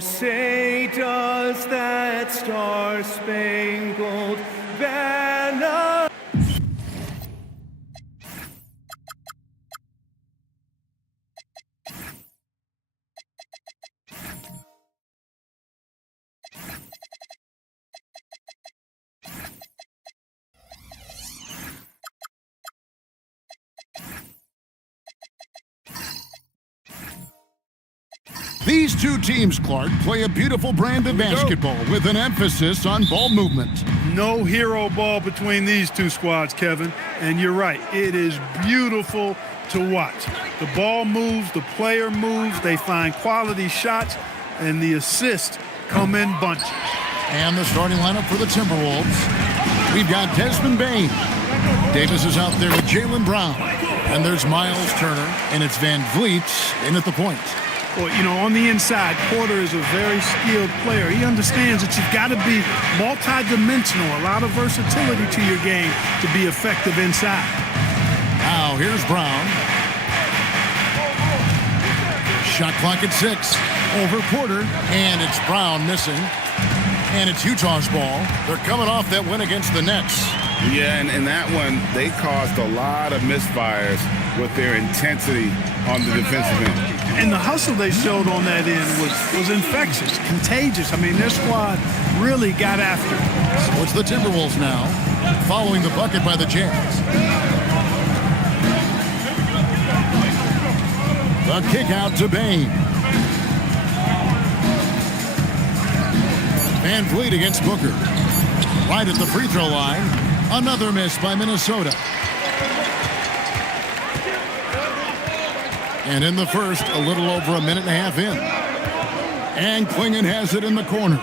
say does that star-spangled banner. These two teams, Clark, play a beautiful brand of basketball with an emphasis on ball movement. No hero ball between these two squads, Kevin. And you're right, it is beautiful to watch. The ball moves, the player moves, they find quality shots, and the assists come in bunches. And the starting lineup for the Timberwolves. We've got Desmond Bane. Davis is out there with Jaylen Brown. And there's Miles Turner, and it's Van Vliet in at the point. Well, you know, on the inside, Porter is a very skilled player. He understands that you've got to be multi-dimensional, a lot of versatility to your game to be effective inside. Now, here's Brown. Shot clock at 6. Over Porter, and it's Brown missing. And it's Utah's ball. They're coming off that win against the Nets. Yeah, and in that one, they caused a lot of misfires with their intensity on the defensive end. And the hustle they showed on that end was infectious, contagious. I mean, their squad really got after it. So it's the Timberwolves now, following the bucket by the Jazz. The kick out to Bane. Van Vliet against Booker. Right at the free throw line. Another miss by Minnesota. And in the first, a little over a minute and a half in. And Klingon has it in the corner.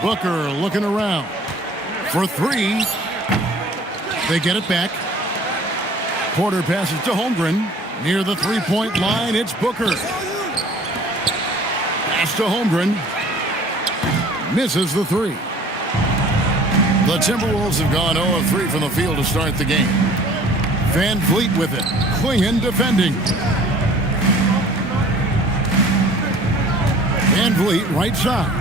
Booker looking around for 3. They get it back. Porter passes to Holmgren. Near the three-point line, it's Booker. Pass to Holmgren. Misses the 3. The Timberwolves have gone 0 of 3 from the field to start the game. Van Vliet with it. Klingon defending. Van Vliet right side.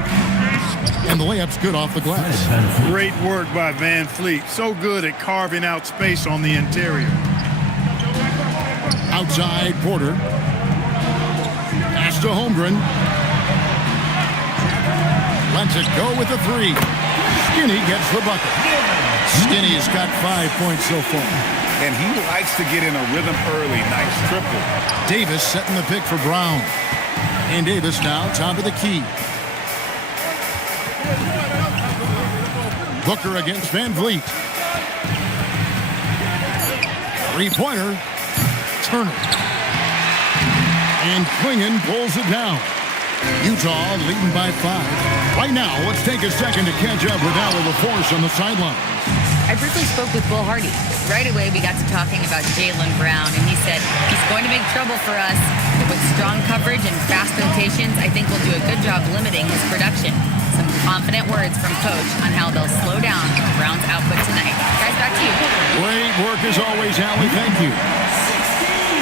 And the layup's good off the glass. Great work by Van Vliet. So good at carving out space on the interior. Outside Porter. Pass to Holmgren. Lets it go with the 3. Skinny gets the bucket. Skinny's got 5 points so far. And he likes to get in a rhythm early. Nice triple. Davis setting the pick for Brown. And Davis now top of the key. Booker against Van Vliet. Three-pointer. Turner. And Klingon pulls it down. Utah leading by 5. Right now, let's take a second to catch up with Al LaForce on the sideline. I briefly spoke with Will Hardy. Right away, we got to talking about Jaylen Brown, and he said he's going to make trouble for us. But with strong coverage and fast rotations, I think we'll do a good job limiting his production. Some confident words from Coach on how they'll slow down Brown's output tonight. Guys, back to you. Great work as always, Allie. Thank you.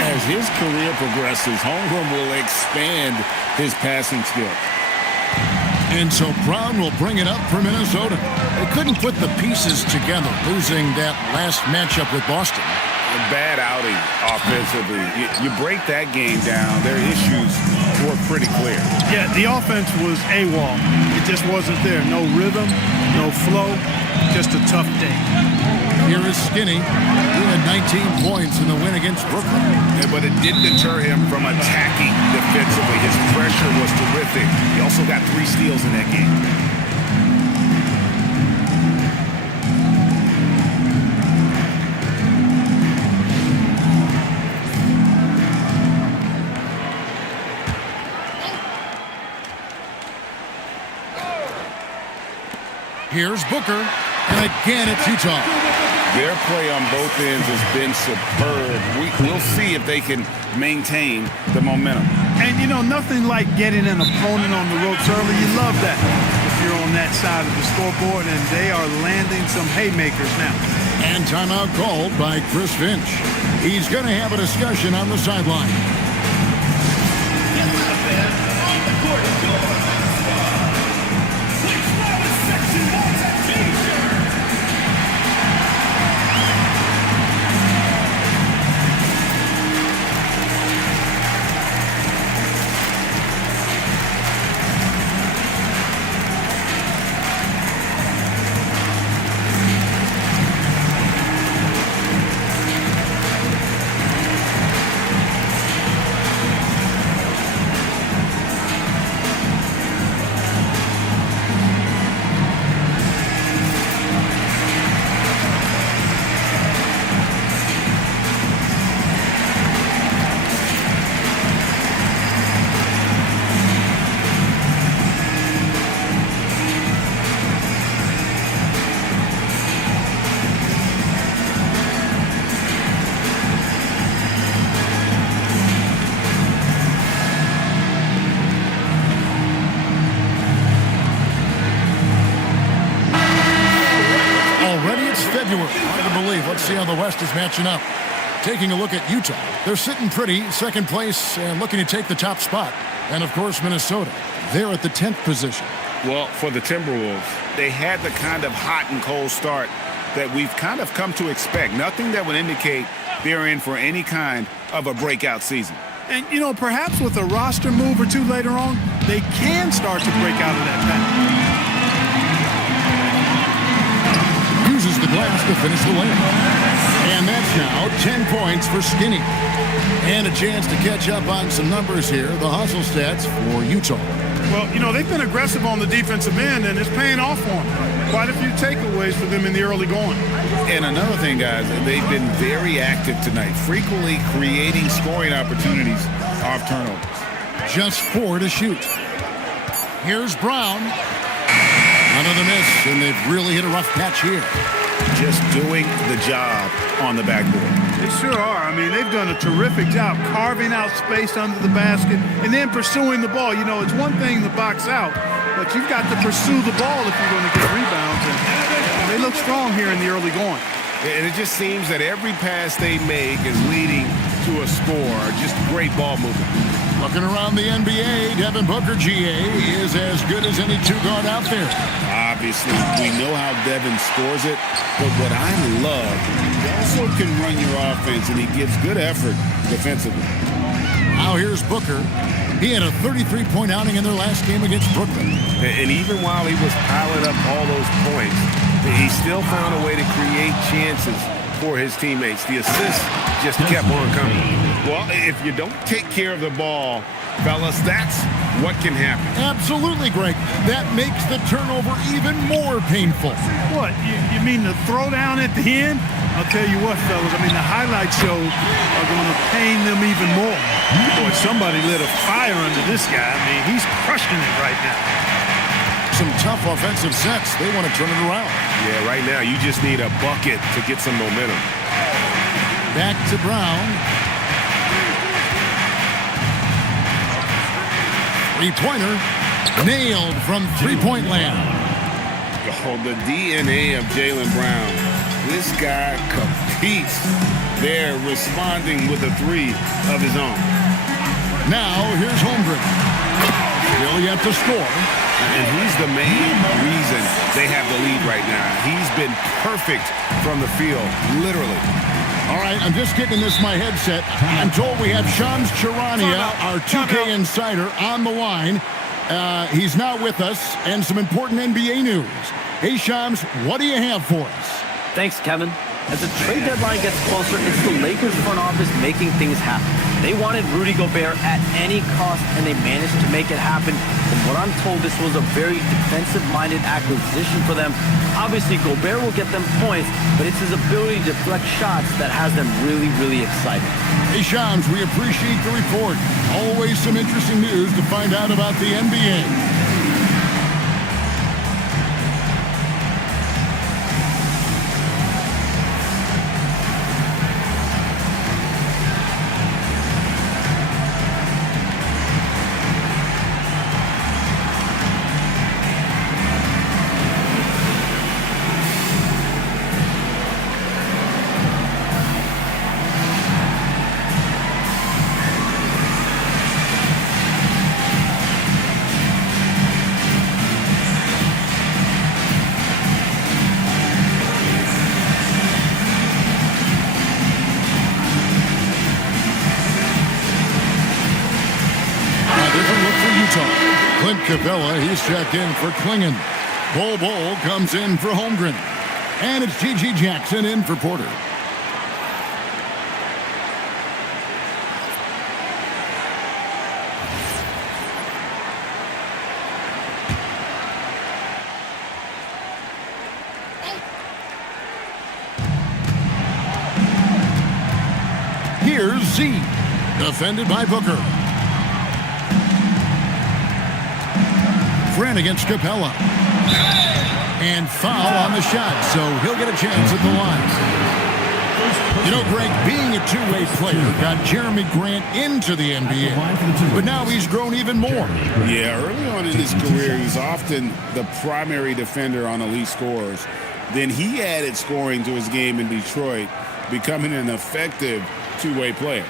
As his career progresses, Holmgren will expand his passing skill. And so Brown will bring it up for Minnesota. They couldn't put the pieces together, losing that last matchup with Boston. A bad outing offensively. You break that game down, their issues were pretty clear. Yeah, the offense was AWOL. It just wasn't there. No rhythm, no flow, just a tough day. Here is Skinny. He had 19 points in the win against Brooklyn. Yeah, but it didn't deter him from attacking defensively. His pressure was terrific. He also got 3 steals in that game. Here's Booker, and again it's Utah. Their play on both ends has been superb. We'll see if they can maintain the momentum. And, you know, nothing like getting an opponent on the ropes early. You love that if you're on that side of the scoreboard, and they are landing some haymakers now. And timeout called by Chris Finch. He's going to have a discussion on the sideline. Hard to believe. Let's see how the West is matching up. Taking a look at Utah. They're sitting pretty, second place, and looking to take the top spot. And, of course, Minnesota. They're at the 10th position. Well, for the Timberwolves, they had the kind of hot and cold start that we've kind of come to expect. Nothing that would indicate they're in for any kind of a breakout season. And, you know, perhaps with a roster move or two later on, they can start to break out of that pattern. Uses the glass to finish the layup. And that's now 10 points for Skinny. And a chance to catch up on some numbers here. The hustle stats for Utah. Well, you know, they've been aggressive on the defensive end, and it's paying off for them. Quite a few takeaways for them in the early going. And another thing, guys, they've been very active tonight, frequently creating scoring opportunities off turnovers. Just 4 to shoot. Here's Brown. Another miss, and they've really hit a rough patch here. Just doing the job on the backboard. They sure are. I mean, they've done a terrific job carving out space under the basket and then pursuing the ball. You know, it's one thing to box out, but you've got to pursue the ball if you're going to get rebounds. And they look strong here in the early going. And it just seems that every pass they make is leading to a score. Just great ball movement. Looking around the NBA, Devin Booker, GA, is as good as any two-guard out there. Obviously, we know how Devin scores it, but what I love, he also can run your offense, and he gives good effort defensively. Now here's Booker. He had a 33-point outing in their last game against Brooklyn. And even while he was piling up all those points, he still found a way to create chances for his teammates. The assists just kept on coming. Well, if you don't take care of the ball, fellas, that's what can happen. Absolutely, Greg. That makes the turnover even more painful. What? You mean the throwdown at the end? I'll tell you what, fellas. I mean, the highlight shows are going to pain them even more. Boy, somebody lit a fire under this guy. I mean, he's crushing it right now. Some tough offensive sets. They want to turn it around. Yeah, right now you just need a bucket to get some momentum. Back to Brown. Three-pointer nailed from three-point land. Oh, the DNA of Jaylen Brown. This guy competes. They're responding with a three of his own. Now here's Holmgren. Still yet to score. And he's the main reason they have the lead right now. He's been perfect from the field, literally. All right, I'm just getting this in my headset. I'm told we have Shams Charania, our 2K insider, on the line. He's not with us, and some important NBA news. Hey, Shams, what do you have for us? Thanks, Kevin. As the trade deadline gets closer, it's the Lakers front office making things happen. They wanted Rudy Gobert at any cost, and they managed to make it happen. From what I'm told, this was a very defensive-minded acquisition for them. Obviously, Gobert will get them points, but it's his ability to deflect shots that has them really, really excited. Hey, Shams, we appreciate the report. Always some interesting news to find out about the NBA. Utah. Clint Capella, he's checked in for Klingon. Bol comes in for Holmgren. And it's G.G. Jackson in for Porter. Here's Z. Defended by Booker. Friend against Capella. And foul on the shot, so he'll get a chance at the line. You know, Greg, being a two-way player got Jeremy Grant into the NBA, but now he's grown even more. Yeah, early on in his career, he was often the primary defender on elite scorers. Then he added scoring to his game in Detroit, becoming an effective two-way player.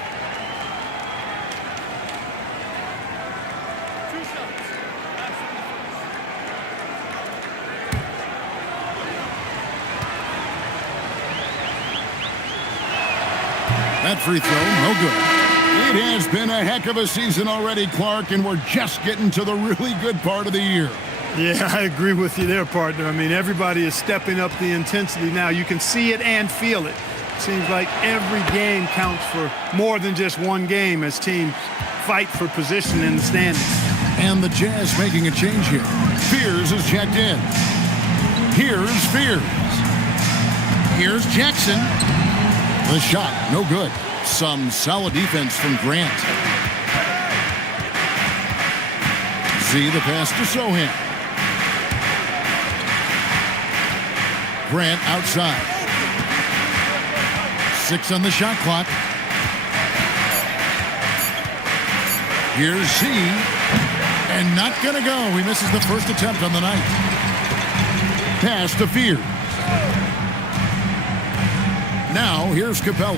That free throw, no good. It has been a heck of a season already, Clark, and we're just getting to the really good part of the year. Yeah, I agree with you there, partner. I mean, everybody is stepping up the intensity now. You can see it and feel it. Seems like every game counts for more than just one game as teams fight for position in the standings. And the Jazz making a change here. Fears is checked in. Here's Fears. Here's Jackson. The shot, no good. Some solid defense from Grant. Z, the pass to Sohan. Grant outside. 6 on the shot clock. Here's Z. And not going to go. He misses the first attempt on the night. Pass to Fears. Now, here's Capella.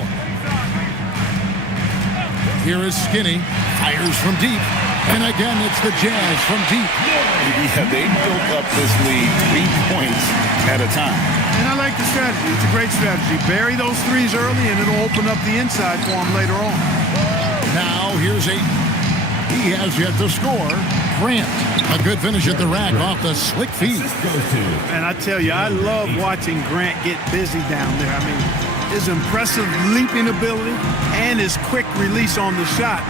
Here is Skinny. Fires from deep. And again, it's the Jazz from deep. Yeah, they built up this lead 3 points at a time. And I like the strategy. It's a great strategy. Bury those threes early, and it'll open up the inside for them later on. Now, here's Ayton. He has yet to score. Grant. A good finish at the rack off the slick feed. And I tell you, I love watching Grant get busy down there. I mean, his impressive leaping ability and his quick release on the shot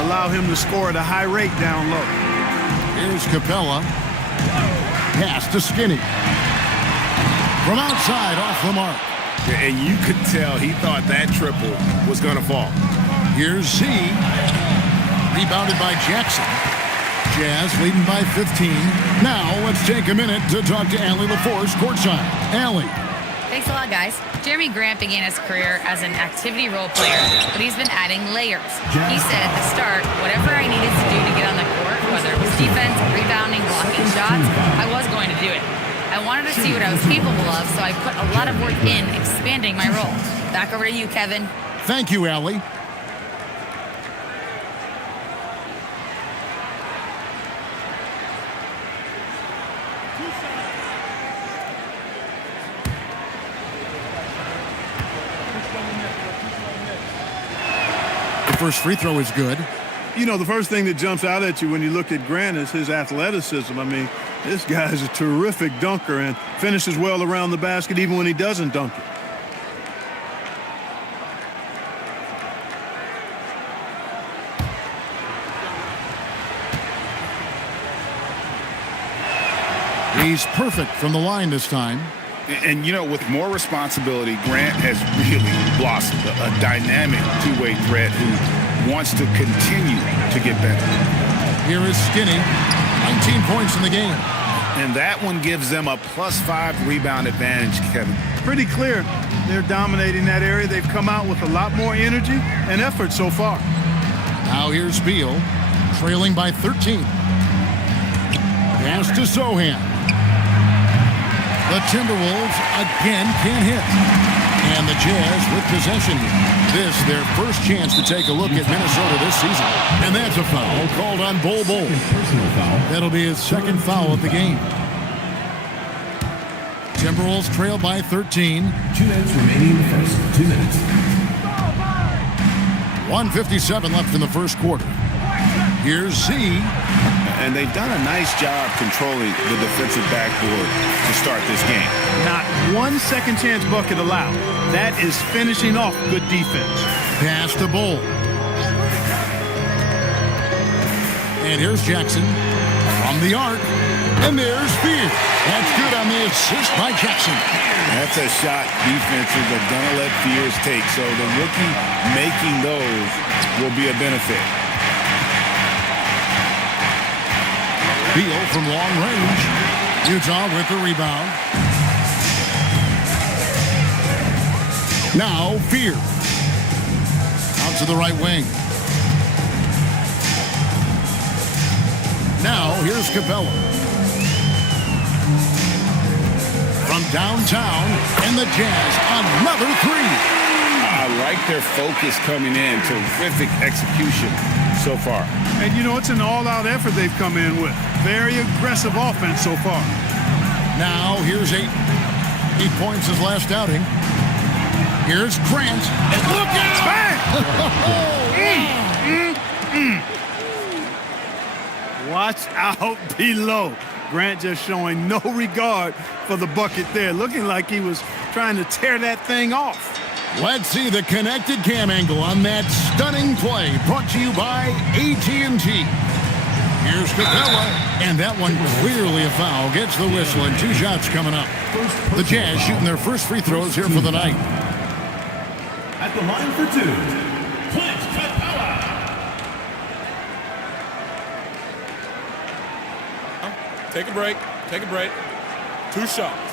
allow him to score at a high rate down low. Here's Capella. Pass to Skinny. From outside, off the mark. And you could tell he thought that triple was going to fall. Here's Z. Rebounded by Jackson. Jazz leading by 15. Now, let's take a minute to talk to Allie LaForce courtside. Allie. Thanks a lot, guys. Jeremy Grant began his career as an activity role player, but he's been adding layers. He said at the start, whatever I needed to do to get on the court, whether it was defense, rebounding, blocking shots, I was going to do it. I wanted to see what I was capable of, so I put a lot of work in expanding my role. Back over to you, Kevin. Thank you, Allie. First free throw is good. You know, the first thing that jumps out at you when you look at Grant is his athleticism. I mean, this guy's a terrific dunker and finishes well around the basket even when he doesn't dunk it. He's perfect from the line this time. And, you know, with more responsibility, Grant has really blossomed, a dynamic two-way threat who wants to continue to get better. Here is Skinny, 19 points in the game. And that one gives them a +5 rebound advantage, Kevin. Pretty clear. They're dominating that area. They've come out with a lot more energy and effort so far. Now here's Beal, trailing by 13. Pass to Sohan. The Timberwolves again can't hit. And the Jazz with possession. This their first chance to take a look at Minnesota this season. And that's a foul called on Bol. That'll be his second foul of the game. Timberwolves trail by 13. 2 minutes remaining in the first. 2 minutes. 1:57 left in the first quarter. Here's Z. And they've done a nice job controlling the defensive backboard to start this game. Not one second chance bucket allowed. That is finishing off good defense. Pass to Bull. And here's Jackson from the arc. And there's Spears. That's good on the assist by Jackson. That's a shot defenses are going to let Fears take. So the rookie making those will be a benefit. Beal from long range. Utah with the rebound. Now Fears. Out to the right wing. Now here's Capella. From downtown, and the Jazz, another three. I like their focus coming in. Terrific execution so far. And you know, it's an all-out effort they've come in with. Very aggressive offense so far. Now here's 8 points his last outing. Here's Grant. And look out! Watch out below. Grant just showing no regard for the bucket there, looking like he was trying to tear that thing off. Let's see the connected cam angle on that stunning play, brought to you by AT&T. Here's Capella, and that one clearly a foul. Gets the whistle, and 2 shots coming up. The Jazz shooting their first free throws here for the night. At the line for 2, Clint Capella. Take a break. Take a break. 2 shots.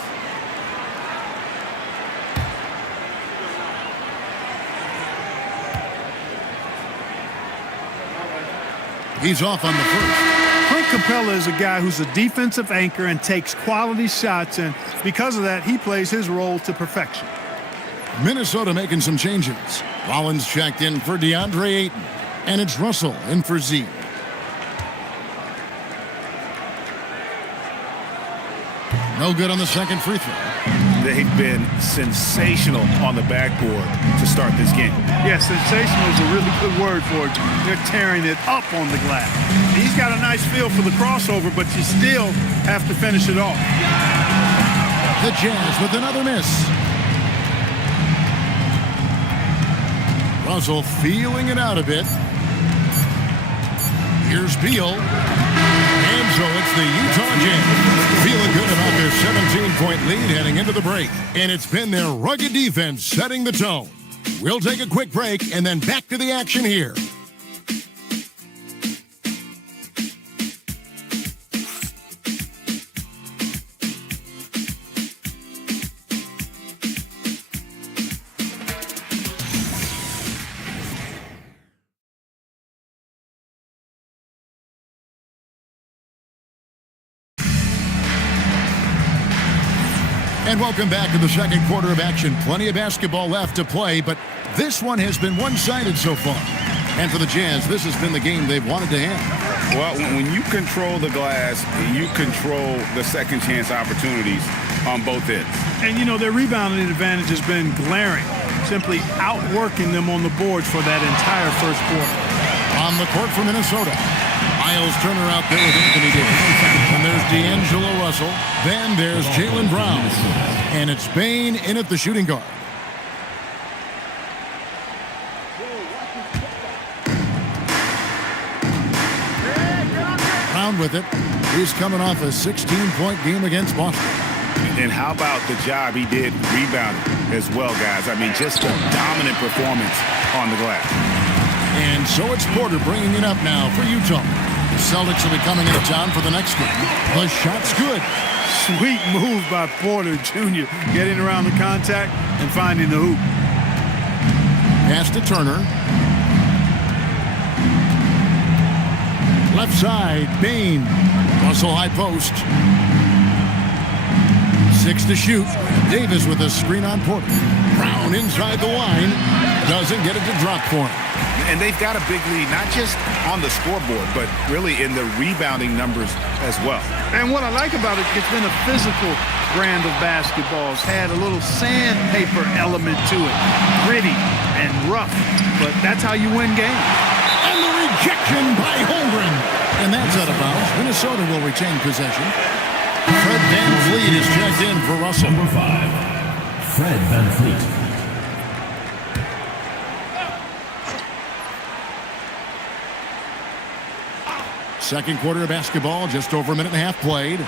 He's off on the first. Clint Capella is a guy who's a defensive anchor and takes quality shots, and because of that, he plays his role to perfection. Minnesota making some changes. Rollins checked in for DeAndre Ayton, and it's Russell in for Z. No good on the second free throw. They've been sensational on the backboard to start this game. Yeah, sensational is a really good word for it. They're tearing it up on the glass. He's got a nice feel for the crossover, but you still have to finish it off. The Jazz with another miss. Russell feeling it out a bit. Here's Beal. And so it's the Utah Jazz feeling good about their 17-point lead heading into the break. And it's been their rugged defense setting the tone. We'll take a quick break and then back to the action here. And welcome back to the second quarter of action. Plenty of basketball left to play, but this one has been one-sided so far. And for the Jazz, this has been the game they've wanted to have. Well, when you control the glass, you control the second chance opportunities on both ends. And, you know, their rebounding advantage has been glaring, simply outworking them on the boards for that entire first quarter. On the court for Minnesota, Miles Turner out there with Anthony Davis. And there's D'Angelo Russell. Then there's Jaylen Brown. And it's Bane in at the shooting guard. Brown with it. He's coming off a 16-point game against Boston. And how about the job he did rebounding as well, guys? I mean, just a dominant performance on the glass. And so it's Porter bringing it up now for Utah. The Celtics will be coming into town for the next game. The shot's good. Sweet move by Porter Jr. Getting around the contact and finding the hoop. Pass to Turner. Left side, Bane. Russell high post. 6 to shoot. Davis with a screen on Porter. Brown inside the line. Doesn't get it to drop for him. And they've got a big lead, not just on the scoreboard, but really in the rebounding numbers as well. And what I like about it, it's been a physical brand of basketball. It's had a little sandpaper element to it. Gritty and rough, but that's how you win games. And the rejection by Holmgren. And that's out of bounds. Minnesota will retain possession. Fred VanVleet is checked in for Russell. Number 5, Fred VanVleet. Second quarter of basketball, just over a minute and a half played.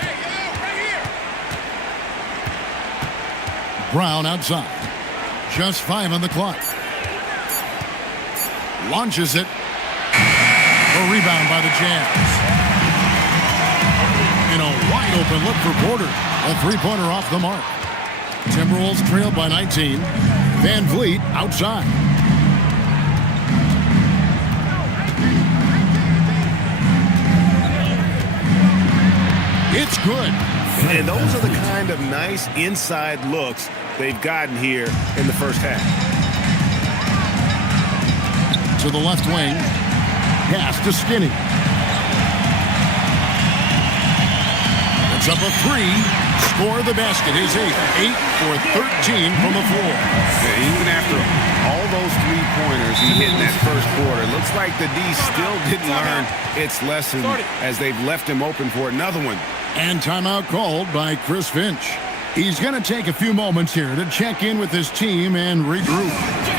Brown outside. Just 5 on the clock. Launches it. A rebound by the Jazz. And a wide open look for Porter. A three-pointer off the mark. Timberwolves trailed by 19. VanVleet outside. It's good. And those are the kind of nice inside looks they've gotten here in the first half. To the left wing. Pass to Skinny. It's up a 3. Score the basket. His 8 for 13 from the floor. Yeah, even after all those three-pointers he hit in that first quarter, looks like the D still didn't learn its lesson as they've left him open for another one. And timeout called by Chris Finch. He's going to take a few moments here to check in with his team and regroup.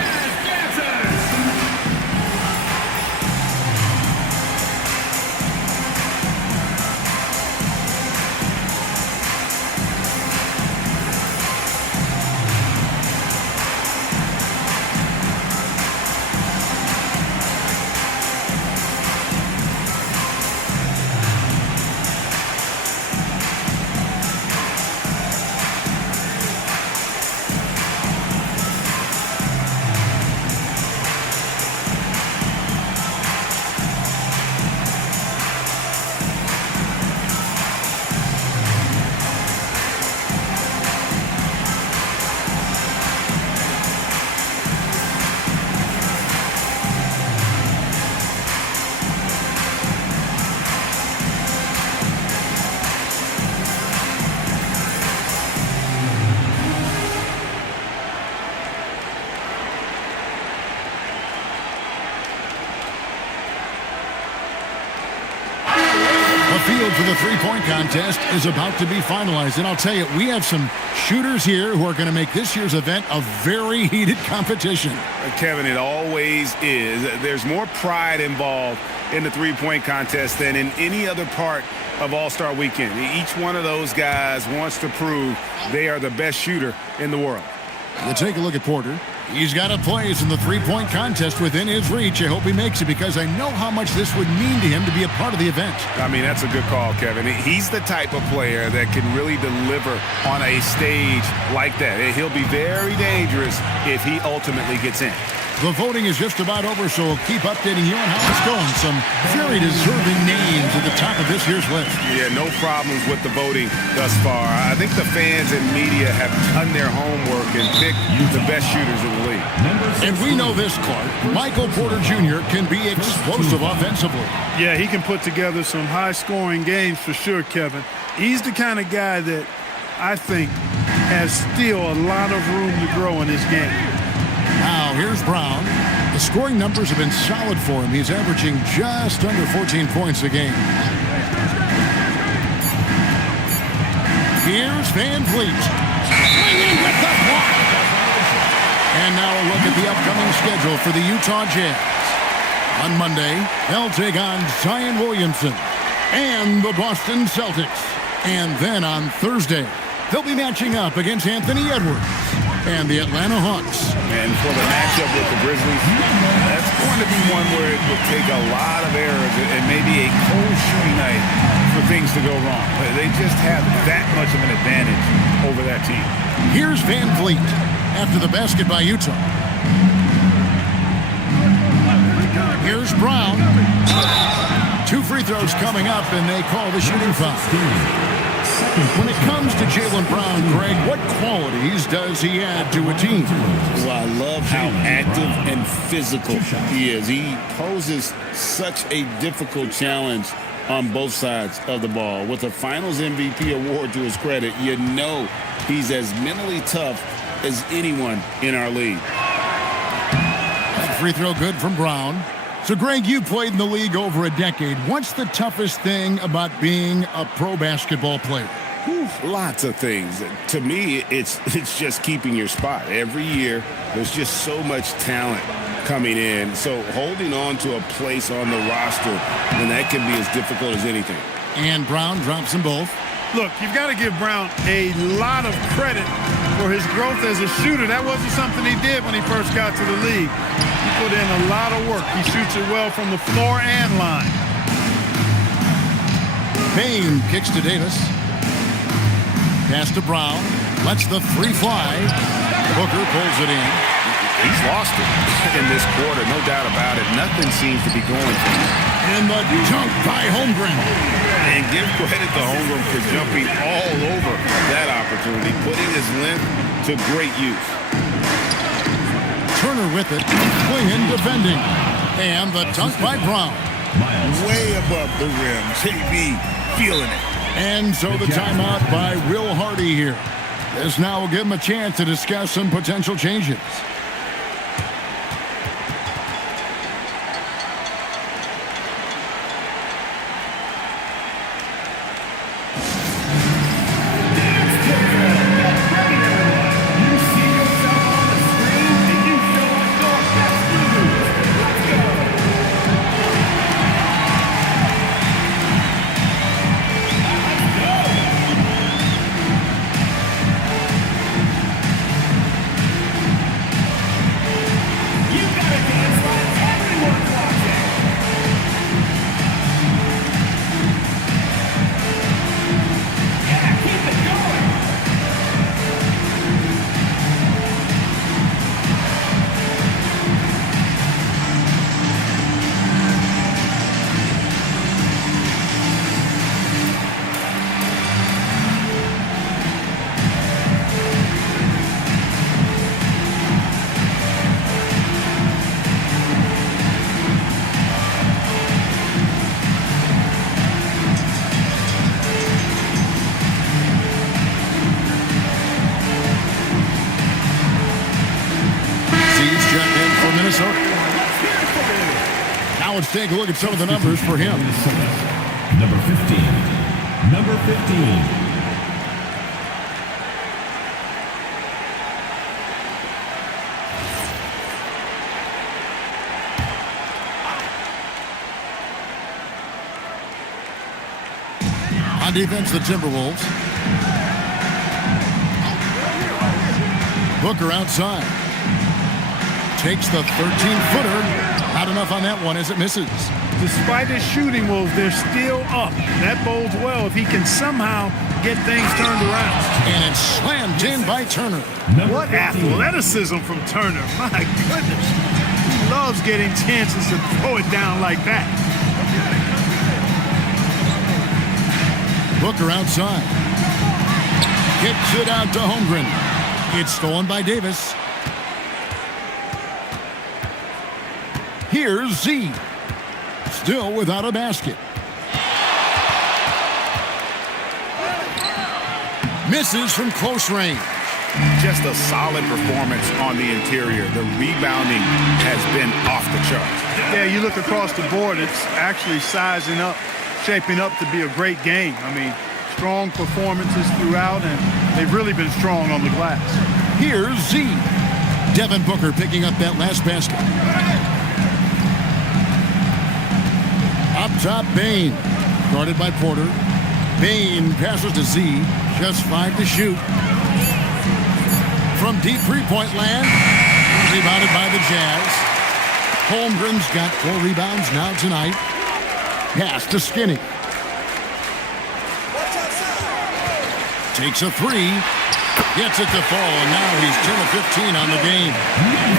Field for the three-point contest is about to be finalized. And I'll tell you, we have some shooters here who are going to make this year's event a very heated competition. Kevin, it always is. There's more pride involved in the three-point contest than in any other part of All-Star Weekend. Each one of those guys wants to prove they are the best shooter in the world. You take a look at Porter. He's got a place in the three-point contest within his reach. I hope he makes it because I know how much this would mean to him to be a part of the event. I mean, that's a good call, Kevin. He's the type of player that can really deliver on a stage like that. He'll be very dangerous if he ultimately gets in. The voting is just about over, so we'll keep updating you on how it's going. Some very deserving names at the top of this year's list. Yeah, no problems with the voting thus far. I think the fans and media have done their homework and picked the best shooters in the league. And we know this, Clark. Michael Porter Jr. can be explosive offensively. Yeah, he can put together some high-scoring games for sure, Kevin. He's the kind of guy that I think has still a lot of room to grow in his game. Now, here's Brown. The scoring numbers have been solid for him. He's averaging just under 14 points a game. Here's VanVleet. With the block. And now a look at the upcoming schedule for the Utah Jazz. On Monday, they'll take on Zion Williamson and the Boston Celtics. And then on Thursday, they'll be matching up against Anthony Edwards and the Atlanta Hawks. And for the matchup with the Grizzlies, that's going to be one where it will take a lot of errors and maybe a cold shooting night for things to go wrong. They just have that much of an advantage over that team. Here's VanVleet after the basket by Utah. Here's Brown. 2 free throws coming up, and they call the shooting foul. When it comes to Jaylen Brown, Greg, what qualities does he add to a team? Well, I love how active and physical he is. He poses such a difficult challenge on both sides of the ball. With a Finals MVP award to his credit, you know he's as mentally tough as anyone in our league. That free throw good from Brown. So, Greg, you played in the league over a decade. What's the toughest thing about being a pro basketball player? Lots of things. To me, it's just keeping your spot. Every year, there's just so much talent coming in. So holding on to a place on the roster, and that can be as difficult as anything. And Brown drops them both. Look, you've got to give Brown a lot of credit for his growth as a shooter. That wasn't something he did when he first got to the league. He put in a lot of work. He shoots it well from the floor and line. Payne kicks to Davis. Pass to Brown. Lets the three fly. Booker pulls it in. He's lost it in this quarter, no doubt about it. Nothing seems to be going for him. And the dunk by Holmgren. And give credit to Holmgren for jumping all over that opportunity, putting his length to great use. Turner with it, Clingan defending. And the dunk by Brown. Way above the rim. JB feeling it. And so the timeout by Will Hardy here. This now will give him a chance to discuss some potential changes. Now let's take a look at some of the numbers for him. Number 15. Number 15. On defense, the Timberwolves. Booker outside. Takes the 13-footer. Not enough on that one as it misses. Despite his shooting woes, they're still up. That bodes well if he can somehow get things turned around. And it's slammed in by Turner. What athleticism from Turner. My goodness. He loves getting chances to throw it down like that. Booker outside. Kicks it out to Holmgren. It's stolen by Davis. Here's Z. Still without a basket. Misses from close range. Just a solid performance on the interior. The rebounding has been off the charts. Yeah, you look across the board, it's actually sizing up, shaping up to be a great game. I mean, strong performances throughout, and they've really been strong on the glass. Here's Z. Devin Booker picking up that last basket. Up top, Bain. Guarded by Porter. Bain passes to Z. Just 5 to shoot. From deep three-point land. Rebounded by the Jazz. Holmgren's got 4 rebounds now tonight. Pass to Skinny. Takes a 3. Gets it to fall, and now he's 10 of 15 on the game.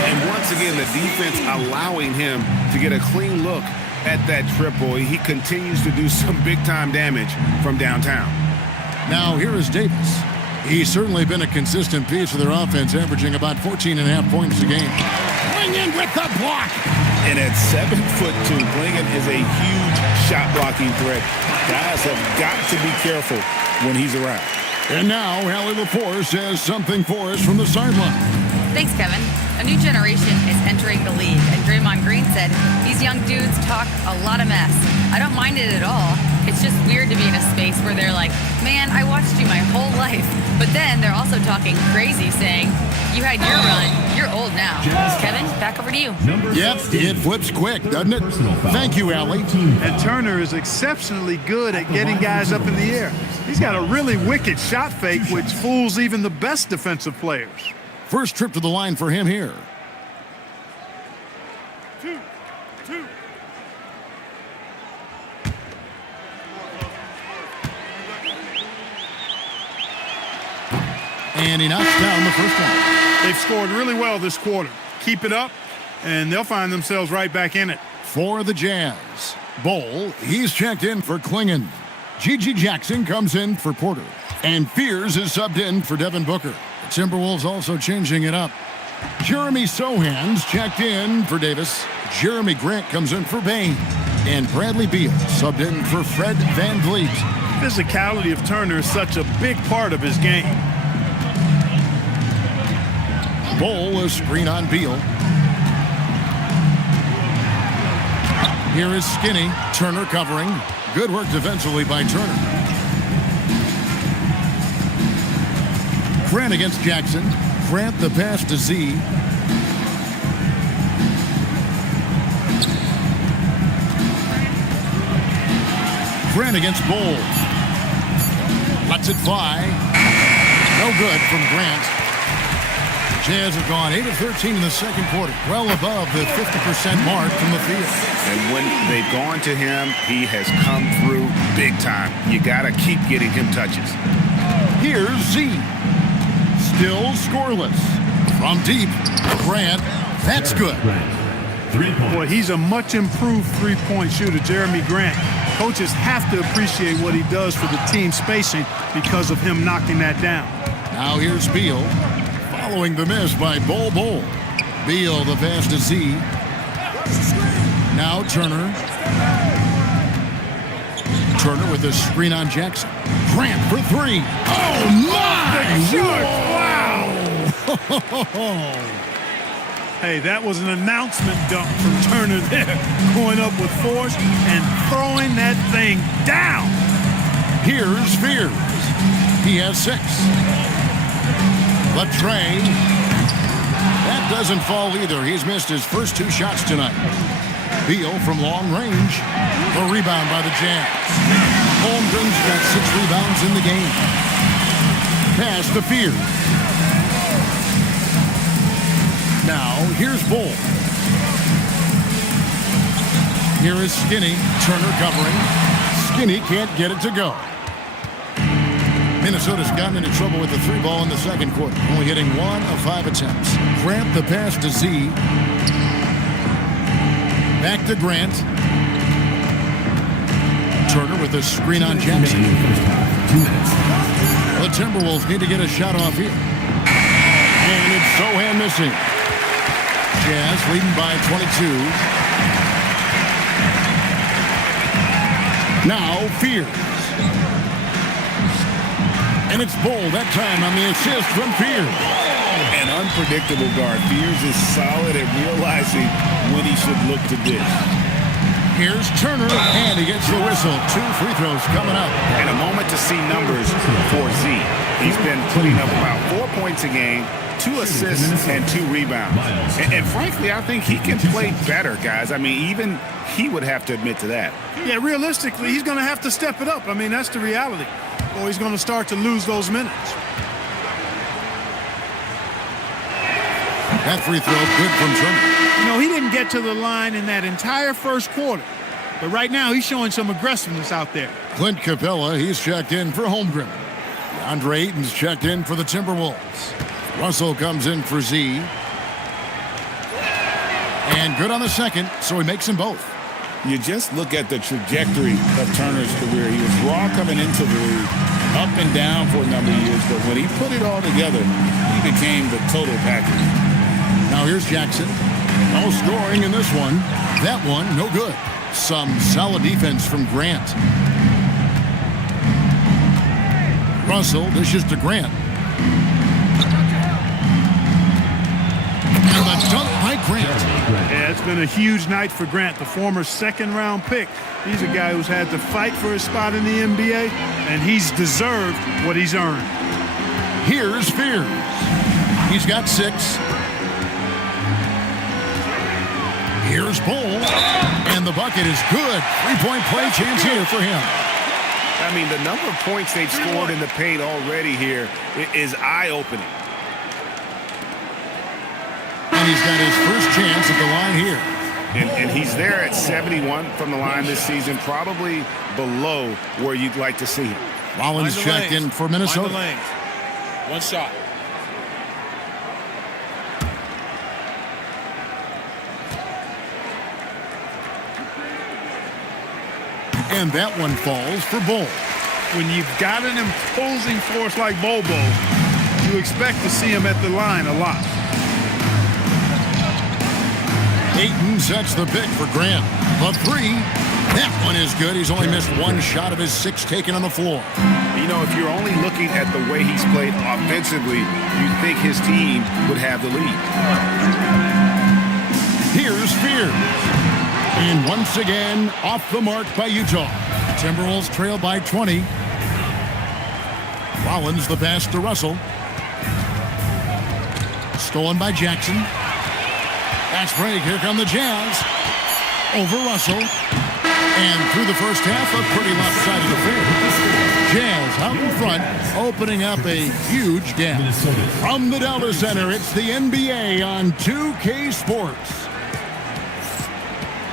And once again, the defense allowing him to get a clean look at that triple. He continues to do some big-time damage from downtown. Now here is Davis. He's certainly been a consistent piece of their offense, averaging about 14.5 points a game. Clingan with the block. And at 7'2", Clingan is a huge shot-blocking threat. Guys have got to be careful when he's around. And now Allie LaForce has something for us from the sideline. Thanks, Kevin. A new generation is entering the league, and Draymond Green said he's These young dudes talk a lot of mess. I don't mind it at all. It's just weird to be in a space where they're like, man, I watched you my whole life. But then they're also talking crazy, saying, you had your run, you're old now. Kevin, back over to you. Yep, it flips quick, doesn't it? Thank you, Allie. And Turner is exceptionally good at getting guys up in the air. He's got a really wicked shot fake, which fools even the best defensive players. First trip to the line for him here. 2-2. And he knocks down the first one. They've scored really well this quarter. Keep it up, and they'll find themselves right back in it. For the Jazz, Bowl, he's checked in for Klingon. Gigi Jackson comes in for Porter. And Fears is subbed in for Devin Booker. The Timberwolves also changing it up. Jeremy Sohan's checked in for Davis. Jeremy Grant comes in for Bain. And Bradley Beal subbed in for Fred VanVleet. Physicality of Turner is such a big part of his game. Bowl, a screen on Beal. Here is Skinny. Turner covering. Good work defensively by Turner. Grant against Jackson. Grant the pass to Z. Grant against Bowl. Lets it fly. No good from Grant. Jazz have gone 8 of 13 in the second quarter, well above the 50% mark from the field. And when they've gone to him, he has come through big time. You got to keep getting him touches. Here's Z. Still scoreless. From deep, Grant. That's good. Boy, he's a much improved three-point shooter, Jeremy Grant. Coaches have to appreciate what he does for the team spacing because of him knocking that down. Now here's Beal. Following the miss by Bowl. Beal the pass to Z. Now Turner. Turner with a screen on Jackson. Grant for three. Oh, my! Wow! Hey, that was an announcement dunk from Turner there. Going up with force and throwing that thing down. Here's Fears. He has 6. Latrey. That doesn't fall either. He's missed his first 2 shots tonight. Beal from long range. The rebound by the Jazz. Holmgren's got 6 rebounds in the game. Pass to Fears. Now, here's Bowl. Here is Skinny. Turner covering. Skinny can't get it to go. Minnesota's gotten into trouble with the 3 ball in the second quarter, only hitting 1 of 5 attempts. Grant the pass to Z. Back to Grant. Turner with a screen on Jackson. The Timberwolves need to get a shot off here. And it's Sohan missing. Jazz leading by 22. Now Fears. And it's Bowl that time on the assist from Fears. An unpredictable guard. Fears is solid at realizing when he should look to dish. Here's Turner, and he gets the whistle. 2 free throws coming up. And a moment to see numbers for Z. He's been putting up about 4 points a game, 2 assists, and 2 rebounds. And frankly, I think he can play better, guys. I mean, even he would have to admit to that. Yeah, realistically, he's going to have to step it up. I mean, that's the reality. Or he's going to start to lose those minutes. That free throw good from Turner. You know, he didn't get to the line in that entire first quarter. But right now, he's showing some aggressiveness out there. Clint Capella, he's checked in for Holmgren. DeAndre Ayton's checked in for the Timberwolves. Russell comes in for Z. And good on the second, so he makes them both. You just look at the trajectory of Turner's career. He was raw coming into the league, up and down for a number of years, but when he put it all together, he became the total package. Now here's Jackson. No scoring in this one. That one, no good. Some solid defense from Grant. Russell dishes to Grant. And the dunk by Grant. Yeah, it's been a huge night for Grant, the former second-round pick. He's a guy who's had to fight for his spot in the NBA, and he's deserved what he's earned. Here's Fears. He's got 6. Here's Bull, and the bucket is good. 3-point play chance here for him. I mean, the number of points they've scored in the paint already here is eye-opening. And he's got his first chance at the line here. And he's there at 71 from the line this season, probably below where you'd like to see him. Rollins checked in for Minnesota. One shot. And that one falls for Bull. When you've got an imposing force like Bobo, you expect to see him at the line a lot. Ayton sets the pick for Grant. The 3. That one is good. He's only missed 1 shot of his 6 taken on the floor. You know, if you're only looking at the way he's played offensively, you'd think his team would have the lead. Here's Fear. And once again, off the mark by Utah. Timberwolves trail by 20. Rollins the pass to Russell. Stolen by Jackson. Fast break. Here come the Jazz. Over Russell. And through the first half, a pretty lopsided affair. Jazz out in front, opening up a huge gap. From the Delta Center, it's the NBA on 2K Sports.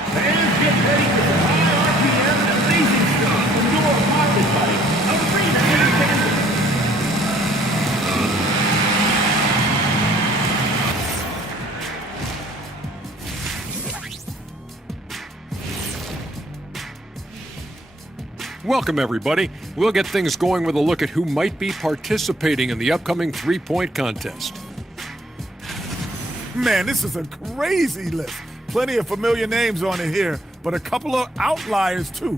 Fans, get ready for the high RPM and amazing stuff from your pocket buddy, Arena Entertainment. Welcome, everybody. We'll get things going with a look at who might be participating in the upcoming three-point contest. Man, this is a crazy list. Plenty of familiar names on it here, but a couple of outliers, too.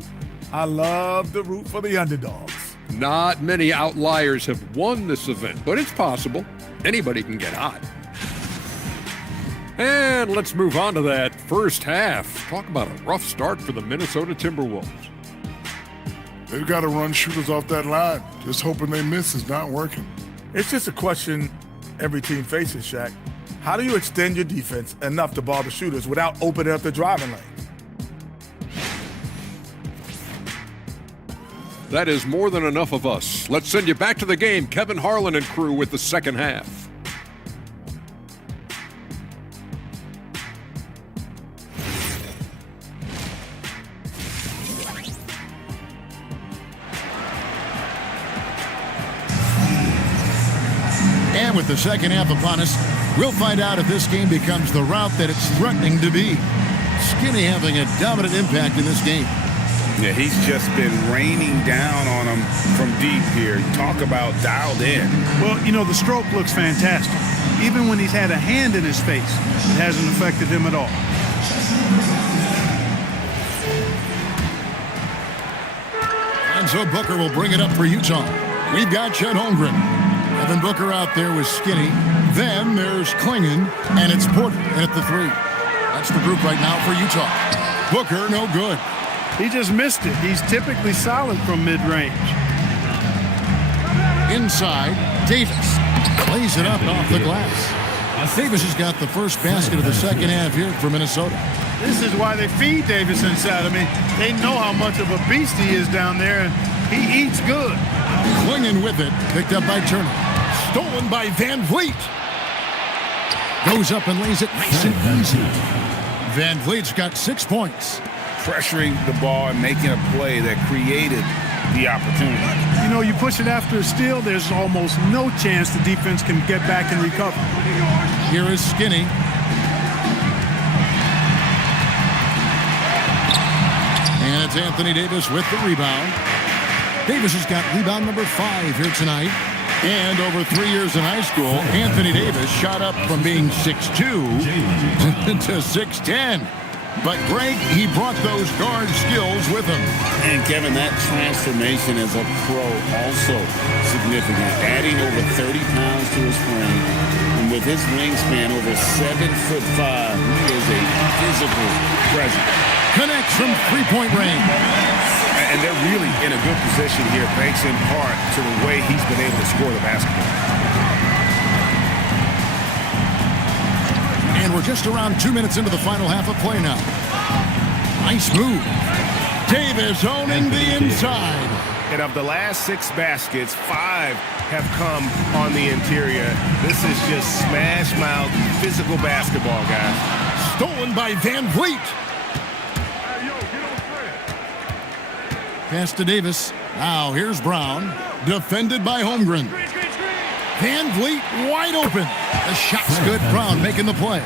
I love the root for the underdogs. Not many outliers have won this event, but it's possible. Anybody can get hot. And let's move on to that first half. Talk about a rough start for the Minnesota Timberwolves. They've got to run shooters off that line. Just hoping they miss is not working. It's just a question every team faces, Shaq. How do you extend your defense enough to bother shooters without opening up the driving lane? That is more than enough of us. Let's send you back to the game. Kevin Harlan and crew with the second half. And with the second half upon us, we'll find out if this game becomes the route that it's threatening to be. Skinny having a dominant impact in this game. Yeah, he's just been raining down on him from deep here. Talk about dialed in. Well, you know, the stroke looks fantastic. Even when he's had a hand in his face, it hasn't affected him at all. And so Booker will bring it up for Utah. We've got Chet Holmgren. Evan Booker out there with Skinny. Then there's Klingon, and it's Porter at the 3. That's the group right now for Utah. Booker, no good. He just missed it. He's typically solid from mid-range. Inside, Davis plays it up off the glass. Davis has got the first basket of the second half here for Minnesota. This is why they feed Davis inside. I mean, they know how much of a beast he is down there, and he eats good. Klingon with it, picked up by Turner. Stolen by Van Vliet. Goes up and lays it nice and easy. Van Vliet's got 6 points. Pressuring the ball and making a play that created the opportunity. You know, you push it after a steal, there's almost no chance the defense can get back and recover. Here is Skinny. And it's Anthony Davis with the rebound. Davis has got rebound number 5 here tonight. And over 3 years in high school, Anthony Davis shot up from being 6'2" to 6'10". But Greg, he brought those guard skills with him. And Kevin, that transformation as a pro also significant. Adding over 30 pounds to his frame and And with his wingspan over 7'5", he is a physical presence. Connects from three-point range. And they're really in a good position here, thanks in part to the way he's been able to score the basketball. And we're just around 2 minutes into the final half of play now. Nice move. Davis owning the inside. And of the last 6 baskets, 5 have come on the interior. This is just smash-mouth physical basketball, guys. Stolen by Van Vliet. Pass to Davis. Now here's Brown. Defended by Holmgren. Van Vliet wide open. The shot's good. Brown making the play.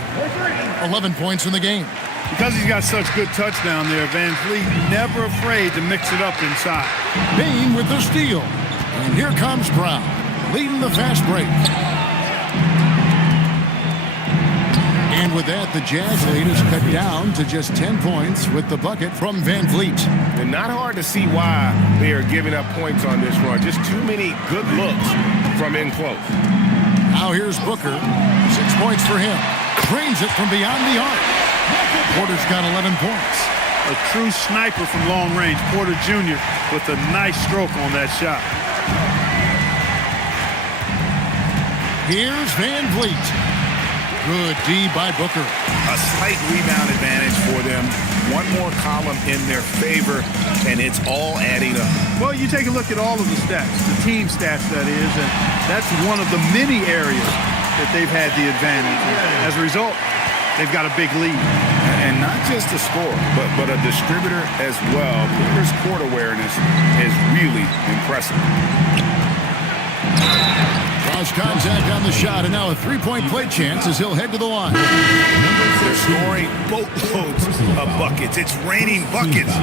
11 points in the game. Because he's got such good touch down there, Van Vliet never afraid to mix it up inside. Bain with the steal. And here comes Brown, leading the fast break. And with that, the Jazz lead is cut down to just 10 points with the bucket from Van Vliet. And not hard to see why they are giving up points on this run. Just too many good looks from in close. Now here's Booker. 6 points for him. Drains it from beyond the arc. Porter's got 11 points. A true sniper from long range. Porter Jr. with a nice stroke on that shot. Here's Van Vliet. Good D by Booker. A slight rebound advantage for them. One more column in their favor, and it's all adding up. Well, you take a look at all of the stats, the team stats, that is, and that's one of the many areas that they've had the advantage. As a result, they've got a big lead. And not just a scorer, but a distributor as well. Porter's court awareness is really impressive. Cross contact on the shot, and now a three-point play chance as he'll head to the line. They're scoring boatloads of buckets. It's raining buckets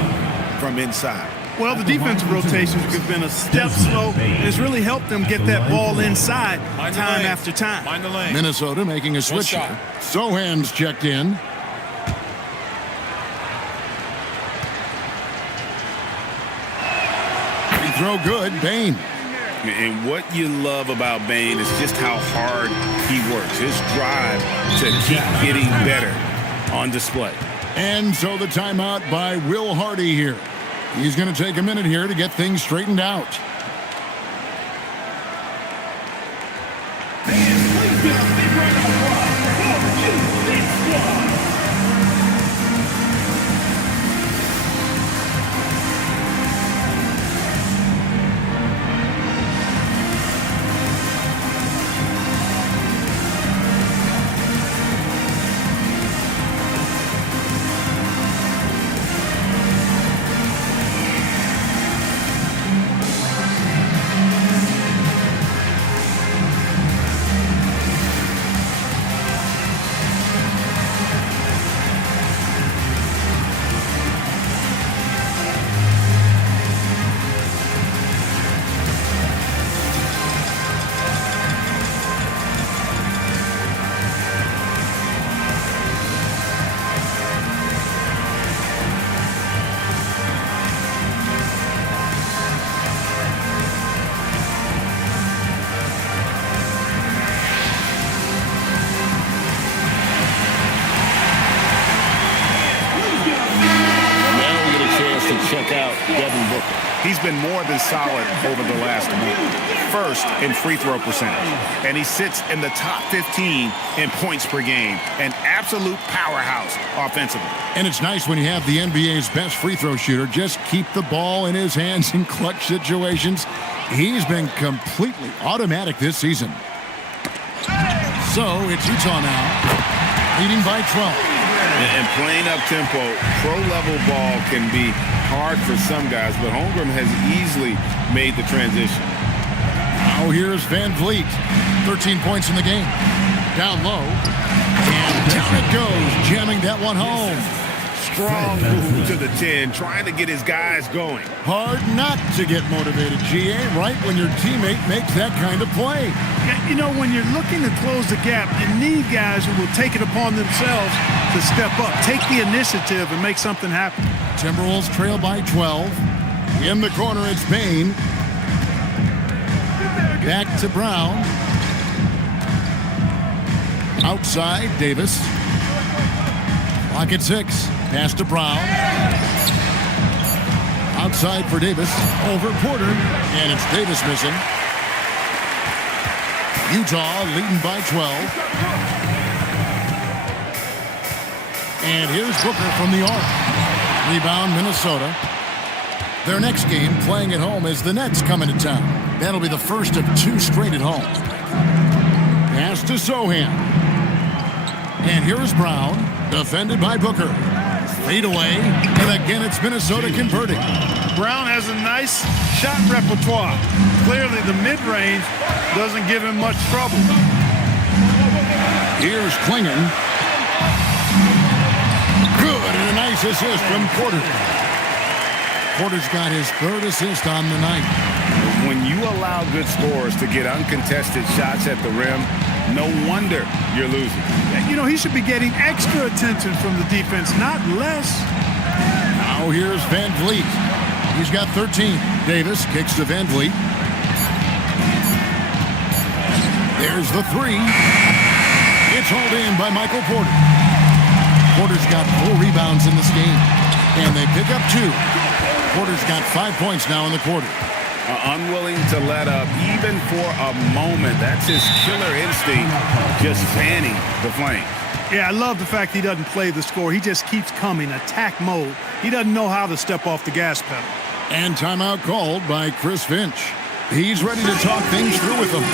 from inside. Well, the defensive rotations have been a step slow, and it's really helped them get that ball inside time after time. Mind the lane. Minnesota making a switch here. Sohan's checked in. Free throw good, Bain. And what you love about Bain is just how hard he works. His drive to keep getting better on display. And so the timeout by Will Hardy here. He's going to take a minute here to get things straightened out. He's been more than solid over the last week. First in free throw percentage. And he sits in the top 15 in points per game. An absolute powerhouse offensively. And it's nice when you have the NBA's best free throw shooter just keep the ball in his hands in clutch situations. He's been completely automatic this season. So it's Utah now, leading by 12. And playing up-tempo, pro-level ball can be hard for some guys, but Holmgren has easily made the transition. Now here's Van Vliet. 13 points in the game. Down low. And down it goes, jamming that one home. Strong move to the 10, trying to get his guys going. Hard not to get motivated, GA, right when your teammate makes that kind of play. Yeah, you know, when you're looking to close the gap, you need guys who will take it upon themselves to step up, take the initiative, and make something happen. Timberwolves trail by 12. In the corner, it's Bain. Back to Brown. Outside, Davis. Clock at 6. Pass to Brown. Outside for Davis. Over Porter. And it's Davis missing. Utah leading by 12. And here's Booker from the arc. Rebound, Minnesota. Their next game, playing at home, is the Nets coming to town. That'll be the first of 2 straight at home. Pass to Sohan. And here's Brown, defended by Booker. Fade away, and again it's Minnesota converting. Brown has a nice shot repertoire. Clearly the mid-range doesn't give him much trouble. Here's Klingon. Good, and a nice assist from Porter. Porter's got his 3rd assist on the night. When you allow good scorers to get uncontested shots at the rim, no wonder you're losing. You know, he should be getting extra attention from the defense, not less. Now here's Van Vliet. He's got 13. Davis kicks to Van Vliet. There's the 3. It's hauled in by Michael Porter. Porter's got 4 rebounds in this game, and they pick up 2. Porter's got 5 points now in the quarter. Unwilling to let up even for a moment. That's his killer instinct, just fanning the flame. Yeah, I love the fact he doesn't play the score. He just keeps coming, attack mode. He doesn't know how to step off the gas pedal. And timeout called by Chris Finch. He's ready to talk things through with them.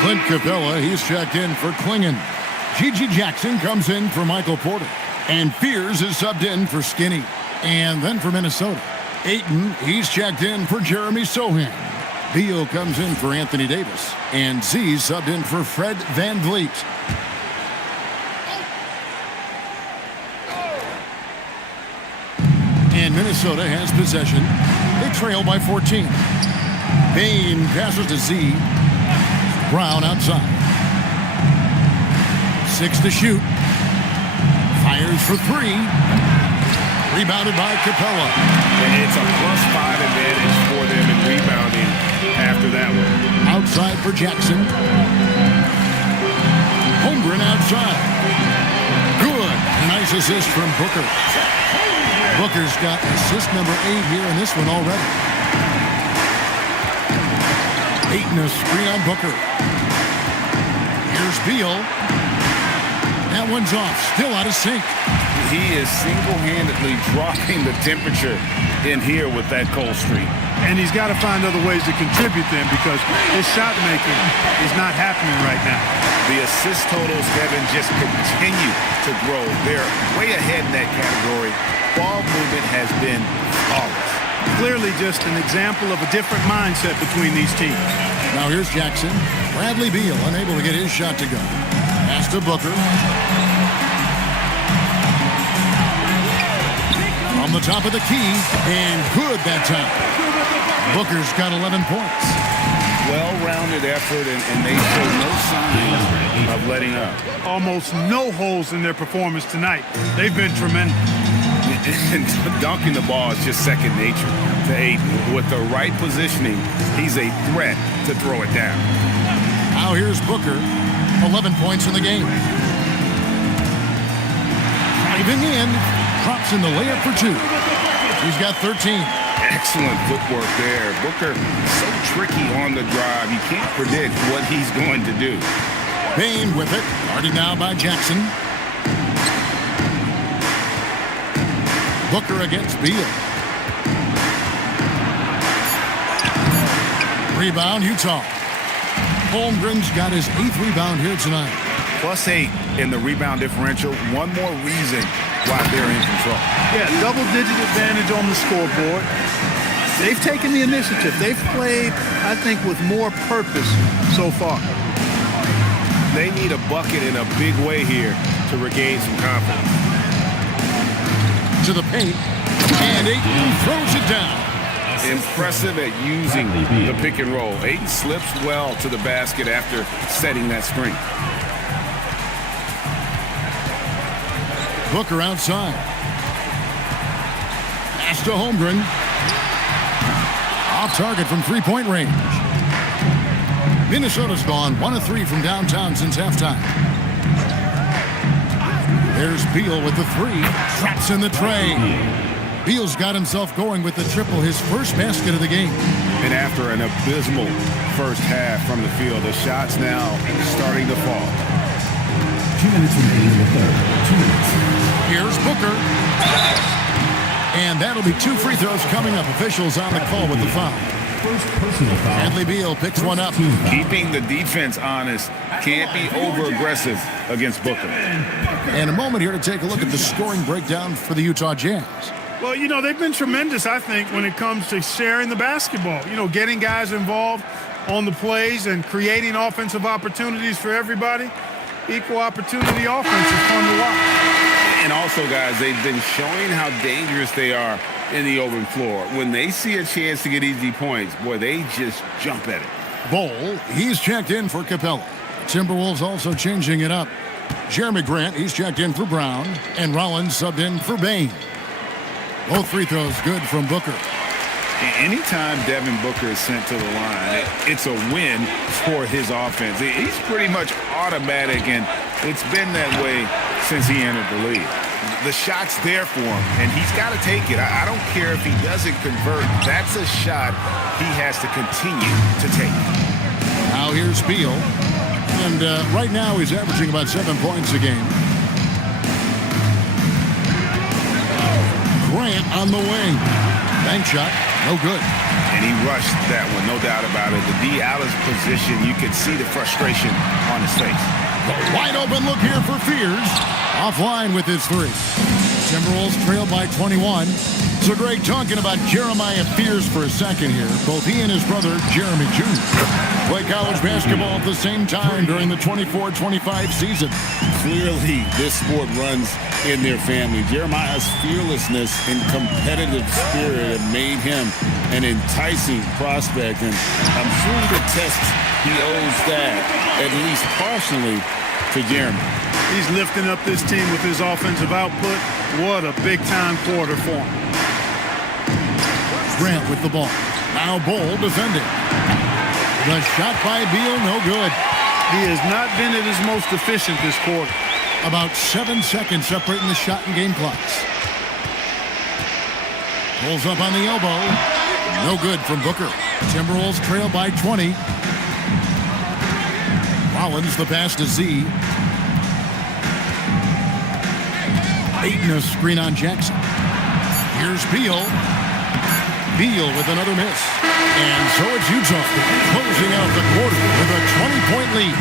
Clint Capella, he's checked in for Klingon. Gigi Jackson comes in for Michael Porter. And Fears is subbed in for Skinny. And then for Minnesota, Ayton, he's checked in for Jeremy Sohan. Beal comes in for Anthony Davis. And Z subbed in for Fred Van Vliet. And Minnesota has possession. They trail by 14. Payne passes to Z. Brown outside. 6 to shoot. Fires for 3. Rebounded by Capella. And it's a +5 advantage for them in rebounding after that one. Outside for Jackson. Holmgren outside. Good. Nice assist from Booker. Booker's got assist number 8 here in this one already. Ayton a screen on Booker. Here's Beal. That one's off. Still out of sync. He is single-handedly dropping the temperature in here with that cold streak. And he's got to find other ways to contribute then, because his shot making is not happening right now. The assist totals, Kevin, just continue to grow. They're way ahead in that category. Ball movement has been flawless. Clearly just an example of a different mindset between these teams. Now here's Jackson. Bradley Beal unable to get his shot to go. Pass to Booker. On the top of the key, and good that time. Booker's got 11 points. Well-rounded effort, and they show no signs of letting up. Almost no holes in their performance tonight. They've been tremendous. And dunking the ball is just second nature to Ayton. With the right positioning, he's a threat to throw it down. Now here's Booker, 11 points in the game. Driving in, drops in the layup for 2. He's got 13. Excellent footwork there. Booker so tricky on the drive. You can't predict what he's going to do. Bain with it. Guarded now by Jackson. Booker against Beal. Rebound, Utah. Holmgren's got his 8th rebound here tonight. +8 in the rebound differential. One more reason why they're in control. Yeah, double-digit advantage on the scoreboard. They've taken the initiative. They've played, I think, with more purpose so far. They need a bucket in a big way here to regain some confidence. To the paint, and Ayton throws it down. Impressive at using the pick and roll. Ayton slips well to the basket after setting that screen. Booker outside. Pass to Holmgren. Off target from three-point range. Minnesota's gone 1 of 3 from downtown since halftime. There's Beal with the 3. Traps in the tray. Beal's got himself going with the triple, his first basket of the game. And after an abysmal first half from the field, the shots now starting to fall. 2 minutes remaining in the third. 2 minutes. Here's Booker. And that'll be 2 free throws coming up. Officials on the call with the foul. First personal foul. Bradley Beal picks one up. Keeping the defense honest. Can't be over-aggressive against Booker. And a moment here to take a look at the scoring breakdown for the Utah Jazz. Well, you know, they've been tremendous, I think, when it comes to sharing the basketball. You know, getting guys involved on the plays and creating offensive opportunities for everybody. Equal opportunity offense is fun to watch. And also, guys, they've been showing how dangerous they are in the open floor. When they see a chance to get easy points, boy, they just jump at it. Bol, he's checked in for Capella. Timberwolves also changing it up. Jeremy Grant, he's checked in for Brown. And Rollins subbed in for Bain. Both free throws good from Booker. Anytime Devin Booker is sent to the line, it's a win for his offense. He's pretty much automatic, and it's been that way since he entered the league. The shot's there for him, and he's got to take it. I don't care if he doesn't convert. That's a shot he has to continue to take. Now here's Beal. And right now he's averaging about 7 points a game. Grant on the wing. Bank shot, no good. And he rushed that one, no doubt about it. The D. Alice position, you could see the frustration on his face. The wide open look here for Fears. Offline with his 3. Timberwolves trail by 21. So Greg, talking about Jeremiah Fears for a second here. Both he and his brother, Jeremy Jr., play college basketball at the same time during the 24-25 season. Clearly, this sport runs in their family. Jeremiah's fearlessness and competitive spirit have made him an enticing prospect, and I'm sure the test he owes that, at least partially, to Jeremy. He's lifting up this team with his offensive output. What a big-time quarter for him. Grant with the ball. Now Bol defending. The shot by Beal, no good. He has not been at his most efficient this quarter. About 7 seconds separating the shot and game clocks. Pulls up on the elbow. No good from Booker. Timberwolves trail by 20. Rollins the pass to Z. Ayton a screen on Jackson. Here's Beal. Beal with another miss. And so it's Utah closing out the quarter with a 20-point lead.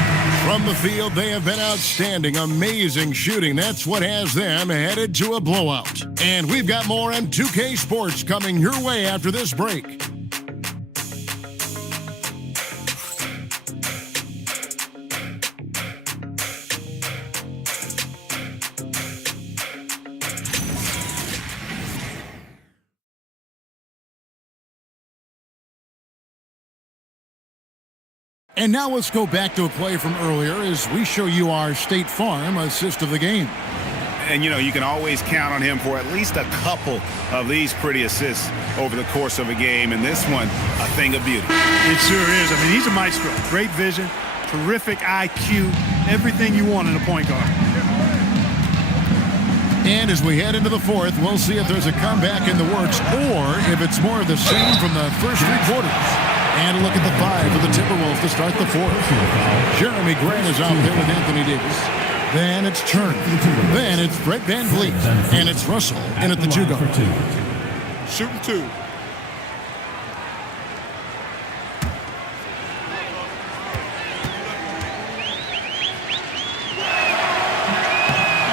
From the field, they have been outstanding. Amazing shooting. That's what has them headed to a blowout. And we've got more M2K Sports coming your way after this break. And now let's go back to a play from earlier as we show you our State Farm assist of the game. And, you know, you can always count on him for at least a couple of these pretty assists over the course of a game. And this one, a thing of beauty. It sure is. I mean, he's a maestro. Great vision, terrific IQ, everything you want in a point guard. And as we head into the fourth, we'll see if there's a comeback in the works or if it's more of the same from the first three quarters. And a look at the 5 for the Timberwolves to start the fourth. Jeremy Grant is out there with Anthony Davis. Then it's Churn. Then it's Brett Van Vliet. And it's Russell in at the 2 guard. Shooting 2.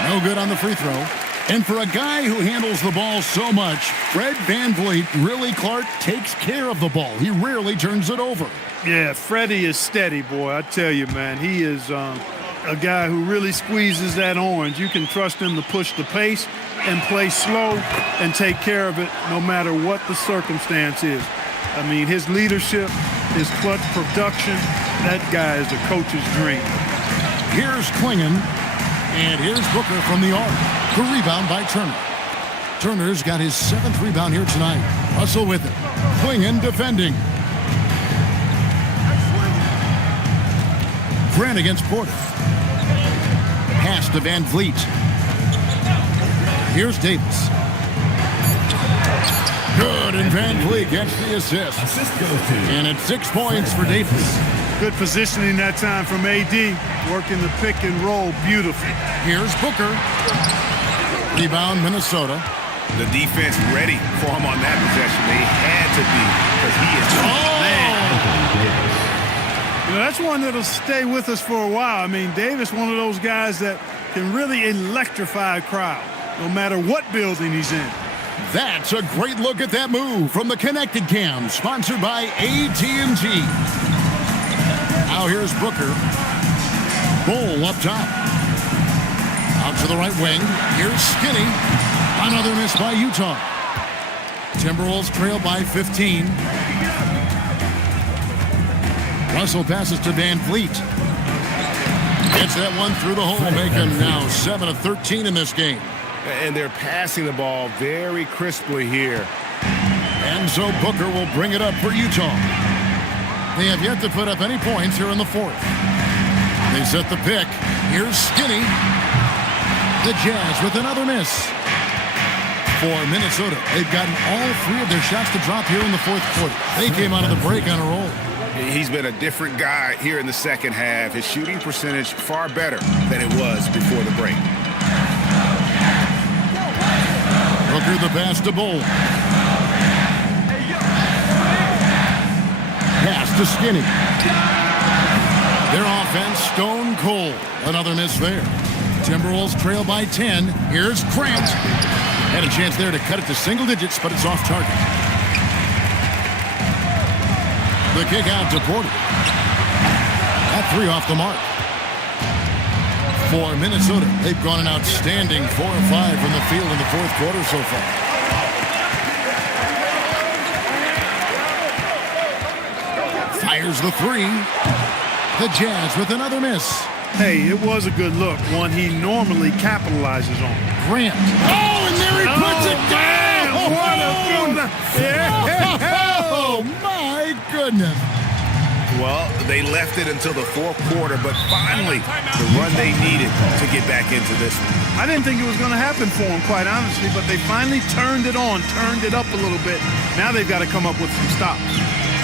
No good on the free throw. And for a guy who handles the ball so much, Fred Van Vliet really, Clark, takes care of the ball. He rarely turns it over. Yeah, Freddie is steady, boy. I tell you, man, he is a guy who really squeezes that orange. You can trust him to push the pace and play slow and take care of it no matter what the circumstance is. I mean, his leadership, his clutch production, that guy is a coach's dream. Here's Klingon, and here's Booker from the arc. The rebound by Turner. Turner's got his 7th rebound here tonight. Russell with it. Klingon defending. Grant against Porter. Pass to Van Vliet. Here's Davis. Good, and Van Vliet gets the assist. And it's 6 points for Davis. Good positioning that time from AD. Working the pick and roll beautifully. Here's Booker. Rebound, Minnesota. The defense ready for him on that possession. They had to be because he is man. You know, that's one that'll stay with us for a while. I mean, Davis, one of those guys that can really electrify a crowd, no matter what building he's in. That's a great look at that move from the Connected Cam, sponsored by AT&T. Now here's Booker. Bull up top. Out to the right wing. Here's Skinny. Another miss by Utah. Timberwolves trail by 15. Russell passes to Van Vliet. Gets that one through the hole, making now 7 of 13 in this game. And they're passing the ball very crisply here. And so Booker will bring it up for Utah. They have yet to put up any points here in the fourth. They set the pick. Here's Skinny. The Jazz with another miss. For Minnesota, they've gotten all 3 of their shots to drop here in the fourth quarter. They came out of the break on a roll. He's been a different guy here in the second half. His shooting percentage far better than it was before the break. Booker the pass to Bull. Pass to Skinny. Their offense stone cold. Another miss there. Timberwolves trail by 10. Here's Grant. Had a chance there to cut it to single digits, but it's off target. The kick out to Porter. That 3 off the mark. For Minnesota, they've gone an outstanding 4 of 5 from the field in the fourth quarter so far. Fires the 3. The Jazz with another miss. Hey, it was a good look, one he normally capitalizes on. Grant. Oh, and there he puts it down! Oh, my goodness. Well, they left it until the fourth quarter, but finally, the run they needed to get back into this one. I didn't think it was going to happen for them, quite honestly, but they finally turned it on, turned it up a little bit. Now they've got to come up with some stops.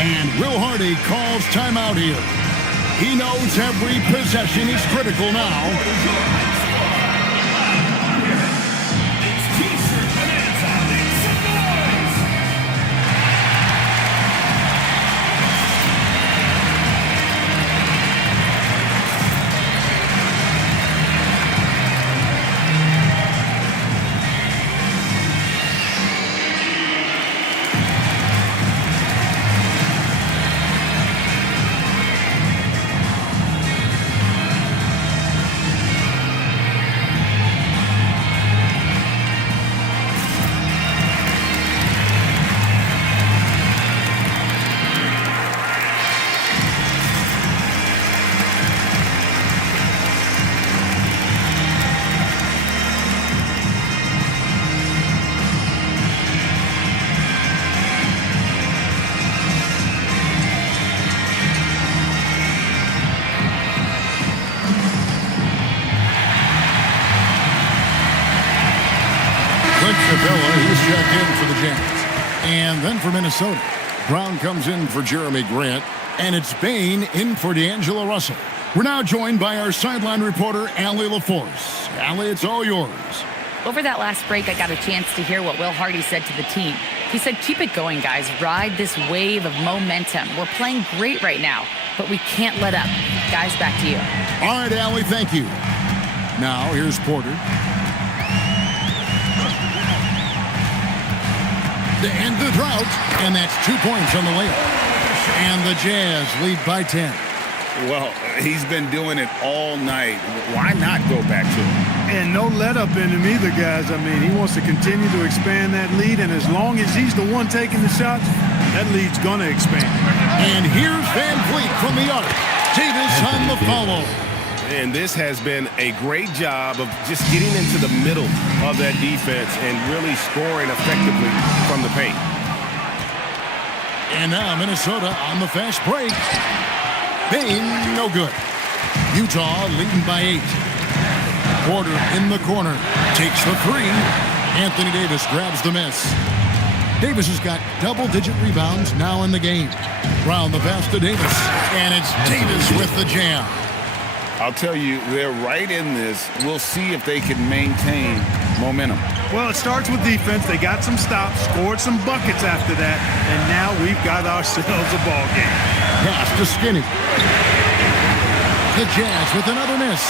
And Will Hardy calls timeout here. He knows every possession is critical now. Capella, he's checked in for the Jazz. And then for Minnesota, Brown comes in for Jeremy Grant, and it's Bain in for D'Angelo Russell. We're now joined by our sideline reporter, Allie LaForce. Allie, it's all yours. Over that last break, I got a chance to hear what Will Hardy said to the team. He said, keep it going, guys. Ride this wave of momentum. We're playing great right now, but we can't let up. Guys, back to you. All right, Allie, thank you. Now, here's Porter. To end the drought, and that's 2 points on the layup. And the Jazz lead by 10. Well, he's been doing it all night. Why not go back to him? And no let up in him either, guys. I mean, he wants to continue to expand that lead, and as long as he's the one taking the shots, that lead's going to expand. And here's Van Vliet from the arc. Davis on the follow. And this has been a great job of just getting into the middle of that defense and really scoring effectively from the paint. And now Minnesota on the fast break. Bain, no good. Utah leading by 8. Porter in the corner. Takes the three. Anthony Davis grabs the miss. Davis has got double-digit rebounds now in the game. Brown the pass to Davis. And it's Davis with the jam. I'll tell you, they're right in this. We'll see if they can maintain momentum. Well, it starts with defense. They got some stops, scored some buckets after that, and now we've got ourselves a ball game. Pass to Skinny. The Jazz with another miss.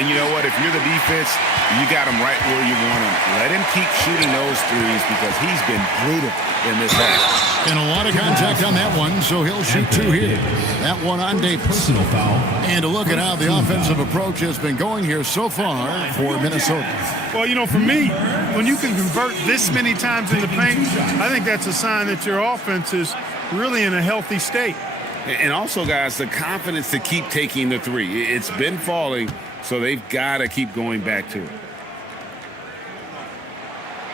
And you know what? If you're the defense, you got him right where you want him. Let him keep shooting those threes because he's been brutal in this half. And a lot of contact on that one, so he'll shoot 2 here. That one on Davis. Personal foul. And to look at how the offensive approach has been going here so far for Minnesota. Well, you know, for me, when you can convert this many times in the paint, I think that's a sign that your offense is really in a healthy state. And also, guys, the confidence to keep taking the three. It's been falling, so they've got to keep going back to it.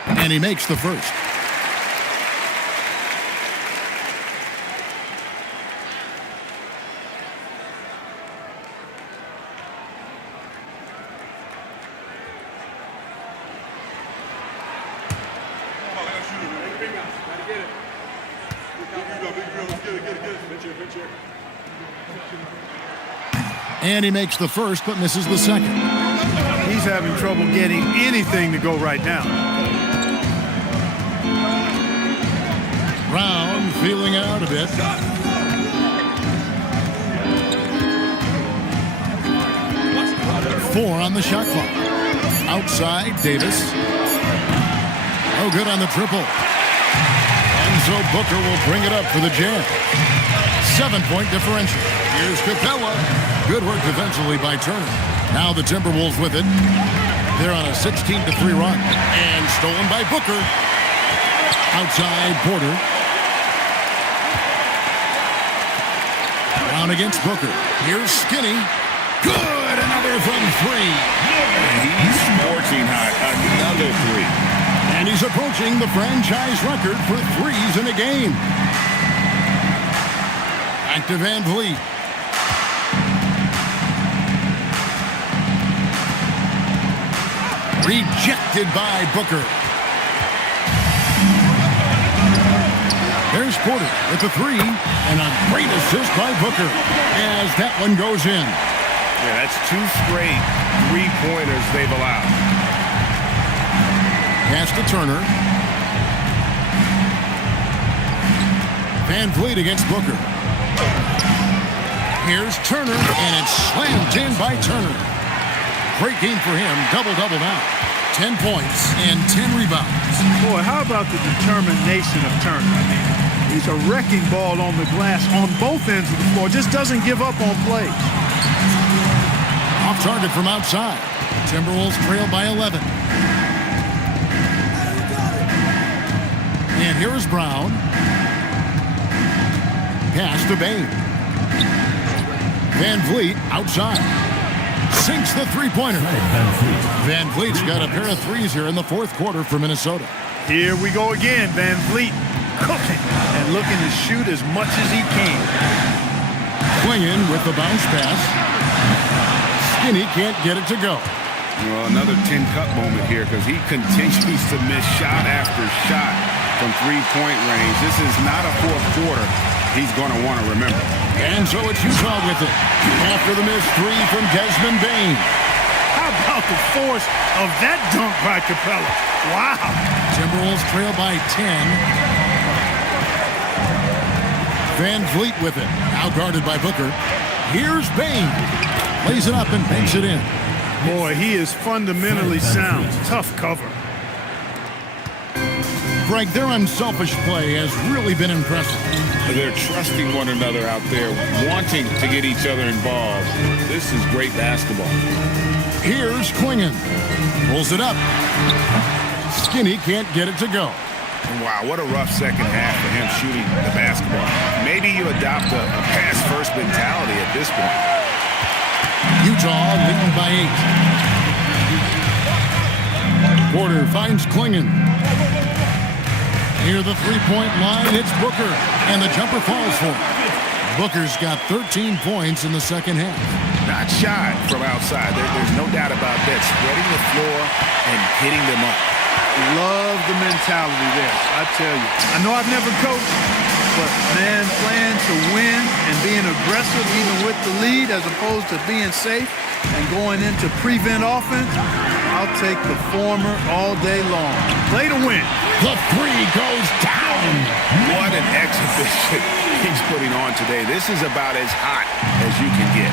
And he makes the first. And he makes the first, but misses the second. He's having trouble getting anything to go right now. Brown feeling it out a bit. Four on the shot clock. Outside, Davis. No good on the triple. And so Booker will bring it up for the Jazz. 7-point differential. Here's Capella. Good work defensively by Turner. Now the Timberwolves with it. They're on a 16-3 run. And stolen by Booker. Outside, Porter. Brown against Booker. Here's Skinny. Good! Another from 3. He's scorching hot. Another 3. And he's approaching the franchise record for threes in a game. Back to Van Vliet. Rejected by Booker. There's Porter with the 3, and a great assist by Booker as that one goes in. Yeah, that's 2 straight 3-pointers they've allowed. Pass to Turner. Van Vliet against Booker. Here's Turner, and it's slammed in by Turner. Great game for him. Double-double now. 10 points and 10 rebounds. Boy, how about the determination of Turner? I mean, he's a wrecking ball on the glass on both ends of the floor. Just doesn't give up on plays. Off target from outside. Timberwolves trail by 11. And here is Brown. Pass to Bain. Van Vliet outside. Sinks the three-pointer. Van Vliet's got a pair of threes here in the fourth quarter for Minnesota. Here we go again. Van Vliet cooking and looking to shoot as much as he can. Clingan with the bounce pass. Skinny can't get it to go. Well, another tin cup moment here because he continues to miss shot after shot from three-point range. This is not a fourth quarter he's going to want to remember. And so it's Utah with it. After the missed three from Desmond Bane. How about the force of that dunk by Capella? Wow. Timberwolves trail by 10. Van Vliet with it. Now guarded by Booker. Here's Bane. Lays it up and banks it in. Boy, he is fundamentally sound. Tough cover. Greg, their unselfish play has really been impressive. They're trusting one another out there, wanting to get each other involved. This is great basketball. Here's Klingon. Pulls it up. Skinny can't get it to go. Wow, what a rough second half for him shooting the basketball. Maybe you adopt a pass-first mentality at this point. Utah leading by 8. Porter finds Klingon. Near the three-point line, it's Booker, and the jumper falls for him. Booker's got 13 points in the second half. Not shy from outside. There's no doubt about that. Spreading the floor and hitting them up. Love the mentality there, I tell you. I know I've never coached, but, man, playing to win and being aggressive even with the lead as opposed to being safe and going into prevent offense, I'll take the former all day long. Play to win. The three goes down. What an exhibition he's putting on today. This is about as hot as you can get.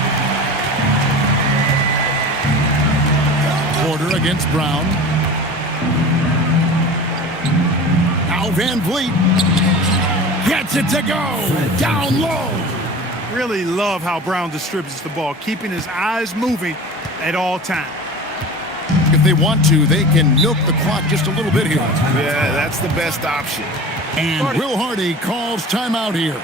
Porter against Brown. Now Van Vliet gets it to go. Down low. Really love how Brown distributes the ball, keeping his eyes moving at all times. If they want to, they can milk the clock just a little bit here. Yeah, that's the best option. And Will Hardy calls timeout here.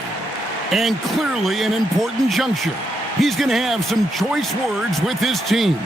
And clearly an important juncture. He's going to have some choice words with his team.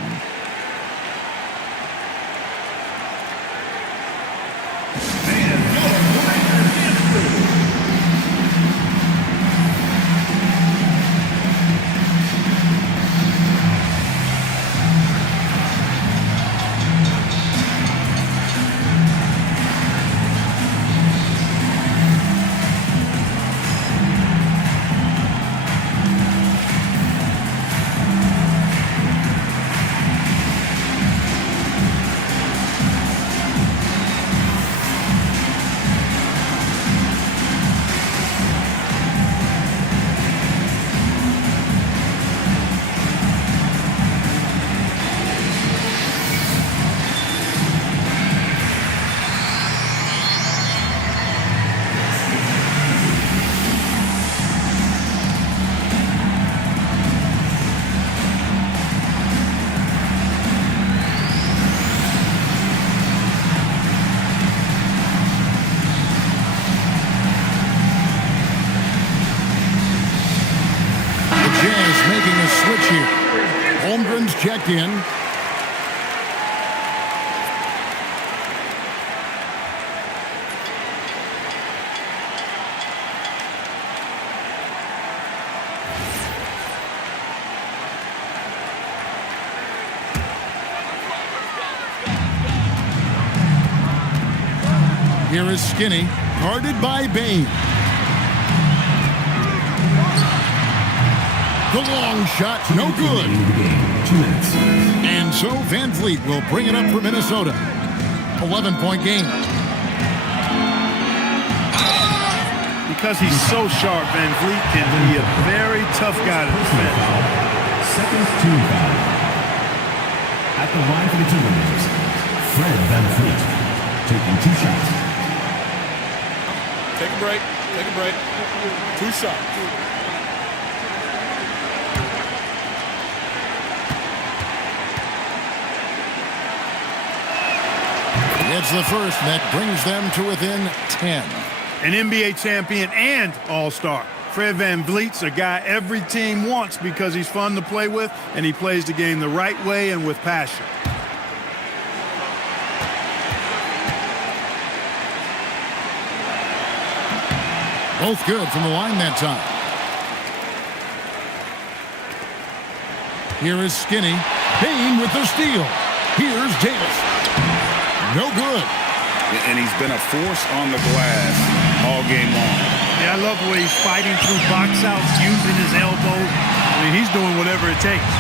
Holmgren's checked in. Here is Skinny, guarded by Bane. The long shot, no good. And so Van Vliet will bring it up for Minnesota. 11-point game. Because he's so sharp, Van Vliet can be a very tough guy to defend. Seconds to foul. At the line for the Timberwolves, Fred Van Vliet taking 2 shots. Take a break. Take a break. 2 shots. It's the first that brings them to within 10. An NBA champion and all-star. Fred Van Vliet's a guy every team wants because he's fun to play with and he plays the game the right way and with passion. Both good from the line that time. Here is Skinny. Bane with the steal. Here's Davis. No good. And he's been a force on the glass all game long. Yeah, I love the way he's fighting through box outs, using his elbow. I mean, he's doing whatever it takes.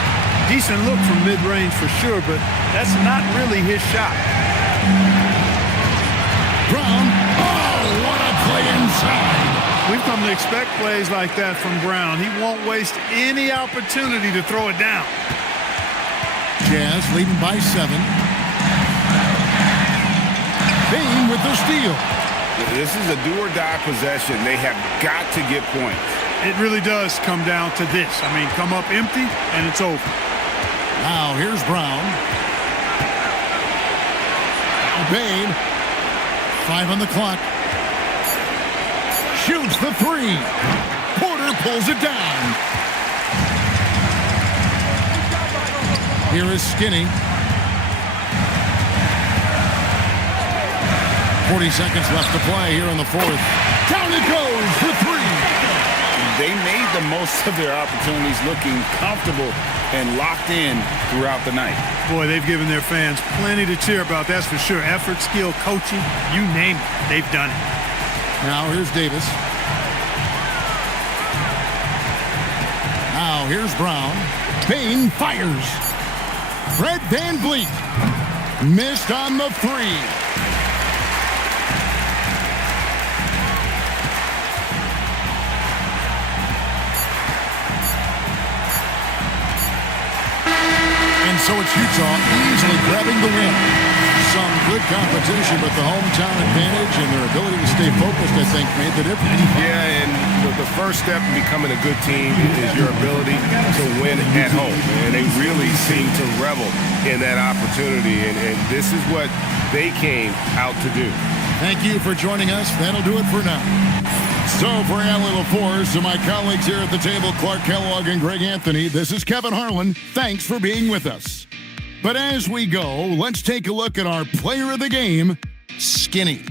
Decent look from mid-range for sure, but that's not really his shot. Brown. Oh, what a play inside. We've come to expect plays like that from Brown. He won't waste any opportunity to throw it down. Jazz leading by 7. Bain with the steal. This is a do-or-die possession. They have got to get points. It really does come down to this. I mean, come up empty, and it's over. Now, here's Brown. Bain. 5 on the clock. Shoots the 3. Porter pulls it down. Here is Skinny. 40 seconds left to play here in the 4th. Down it goes for 3. They made the most of their opportunities, looking comfortable and locked in throughout the night. Boy, they've given their fans plenty to cheer about, that's for sure. Effort, skill, coaching, you name it, they've done it. Now here's Davis. Now here's Brown. Bain fires. Fred VanVleet missed on the 3. So it's Utah easily grabbing the win. Some good competition, but the hometown advantage and their ability to stay focused, I think, made the difference. Yeah, and the first step in becoming a good team is your ability to win at home. And they really seem to revel in that opportunity, and this is what they came out to do. Thank you for joining us. That'll do it for now. So for Allie LaForce and my colleagues here at the table, Clark Kellogg and Greg Anthony, this is Kevin Harlan. Thanks for being with us. But as we go, let's take a look at our player of the game, Skinny.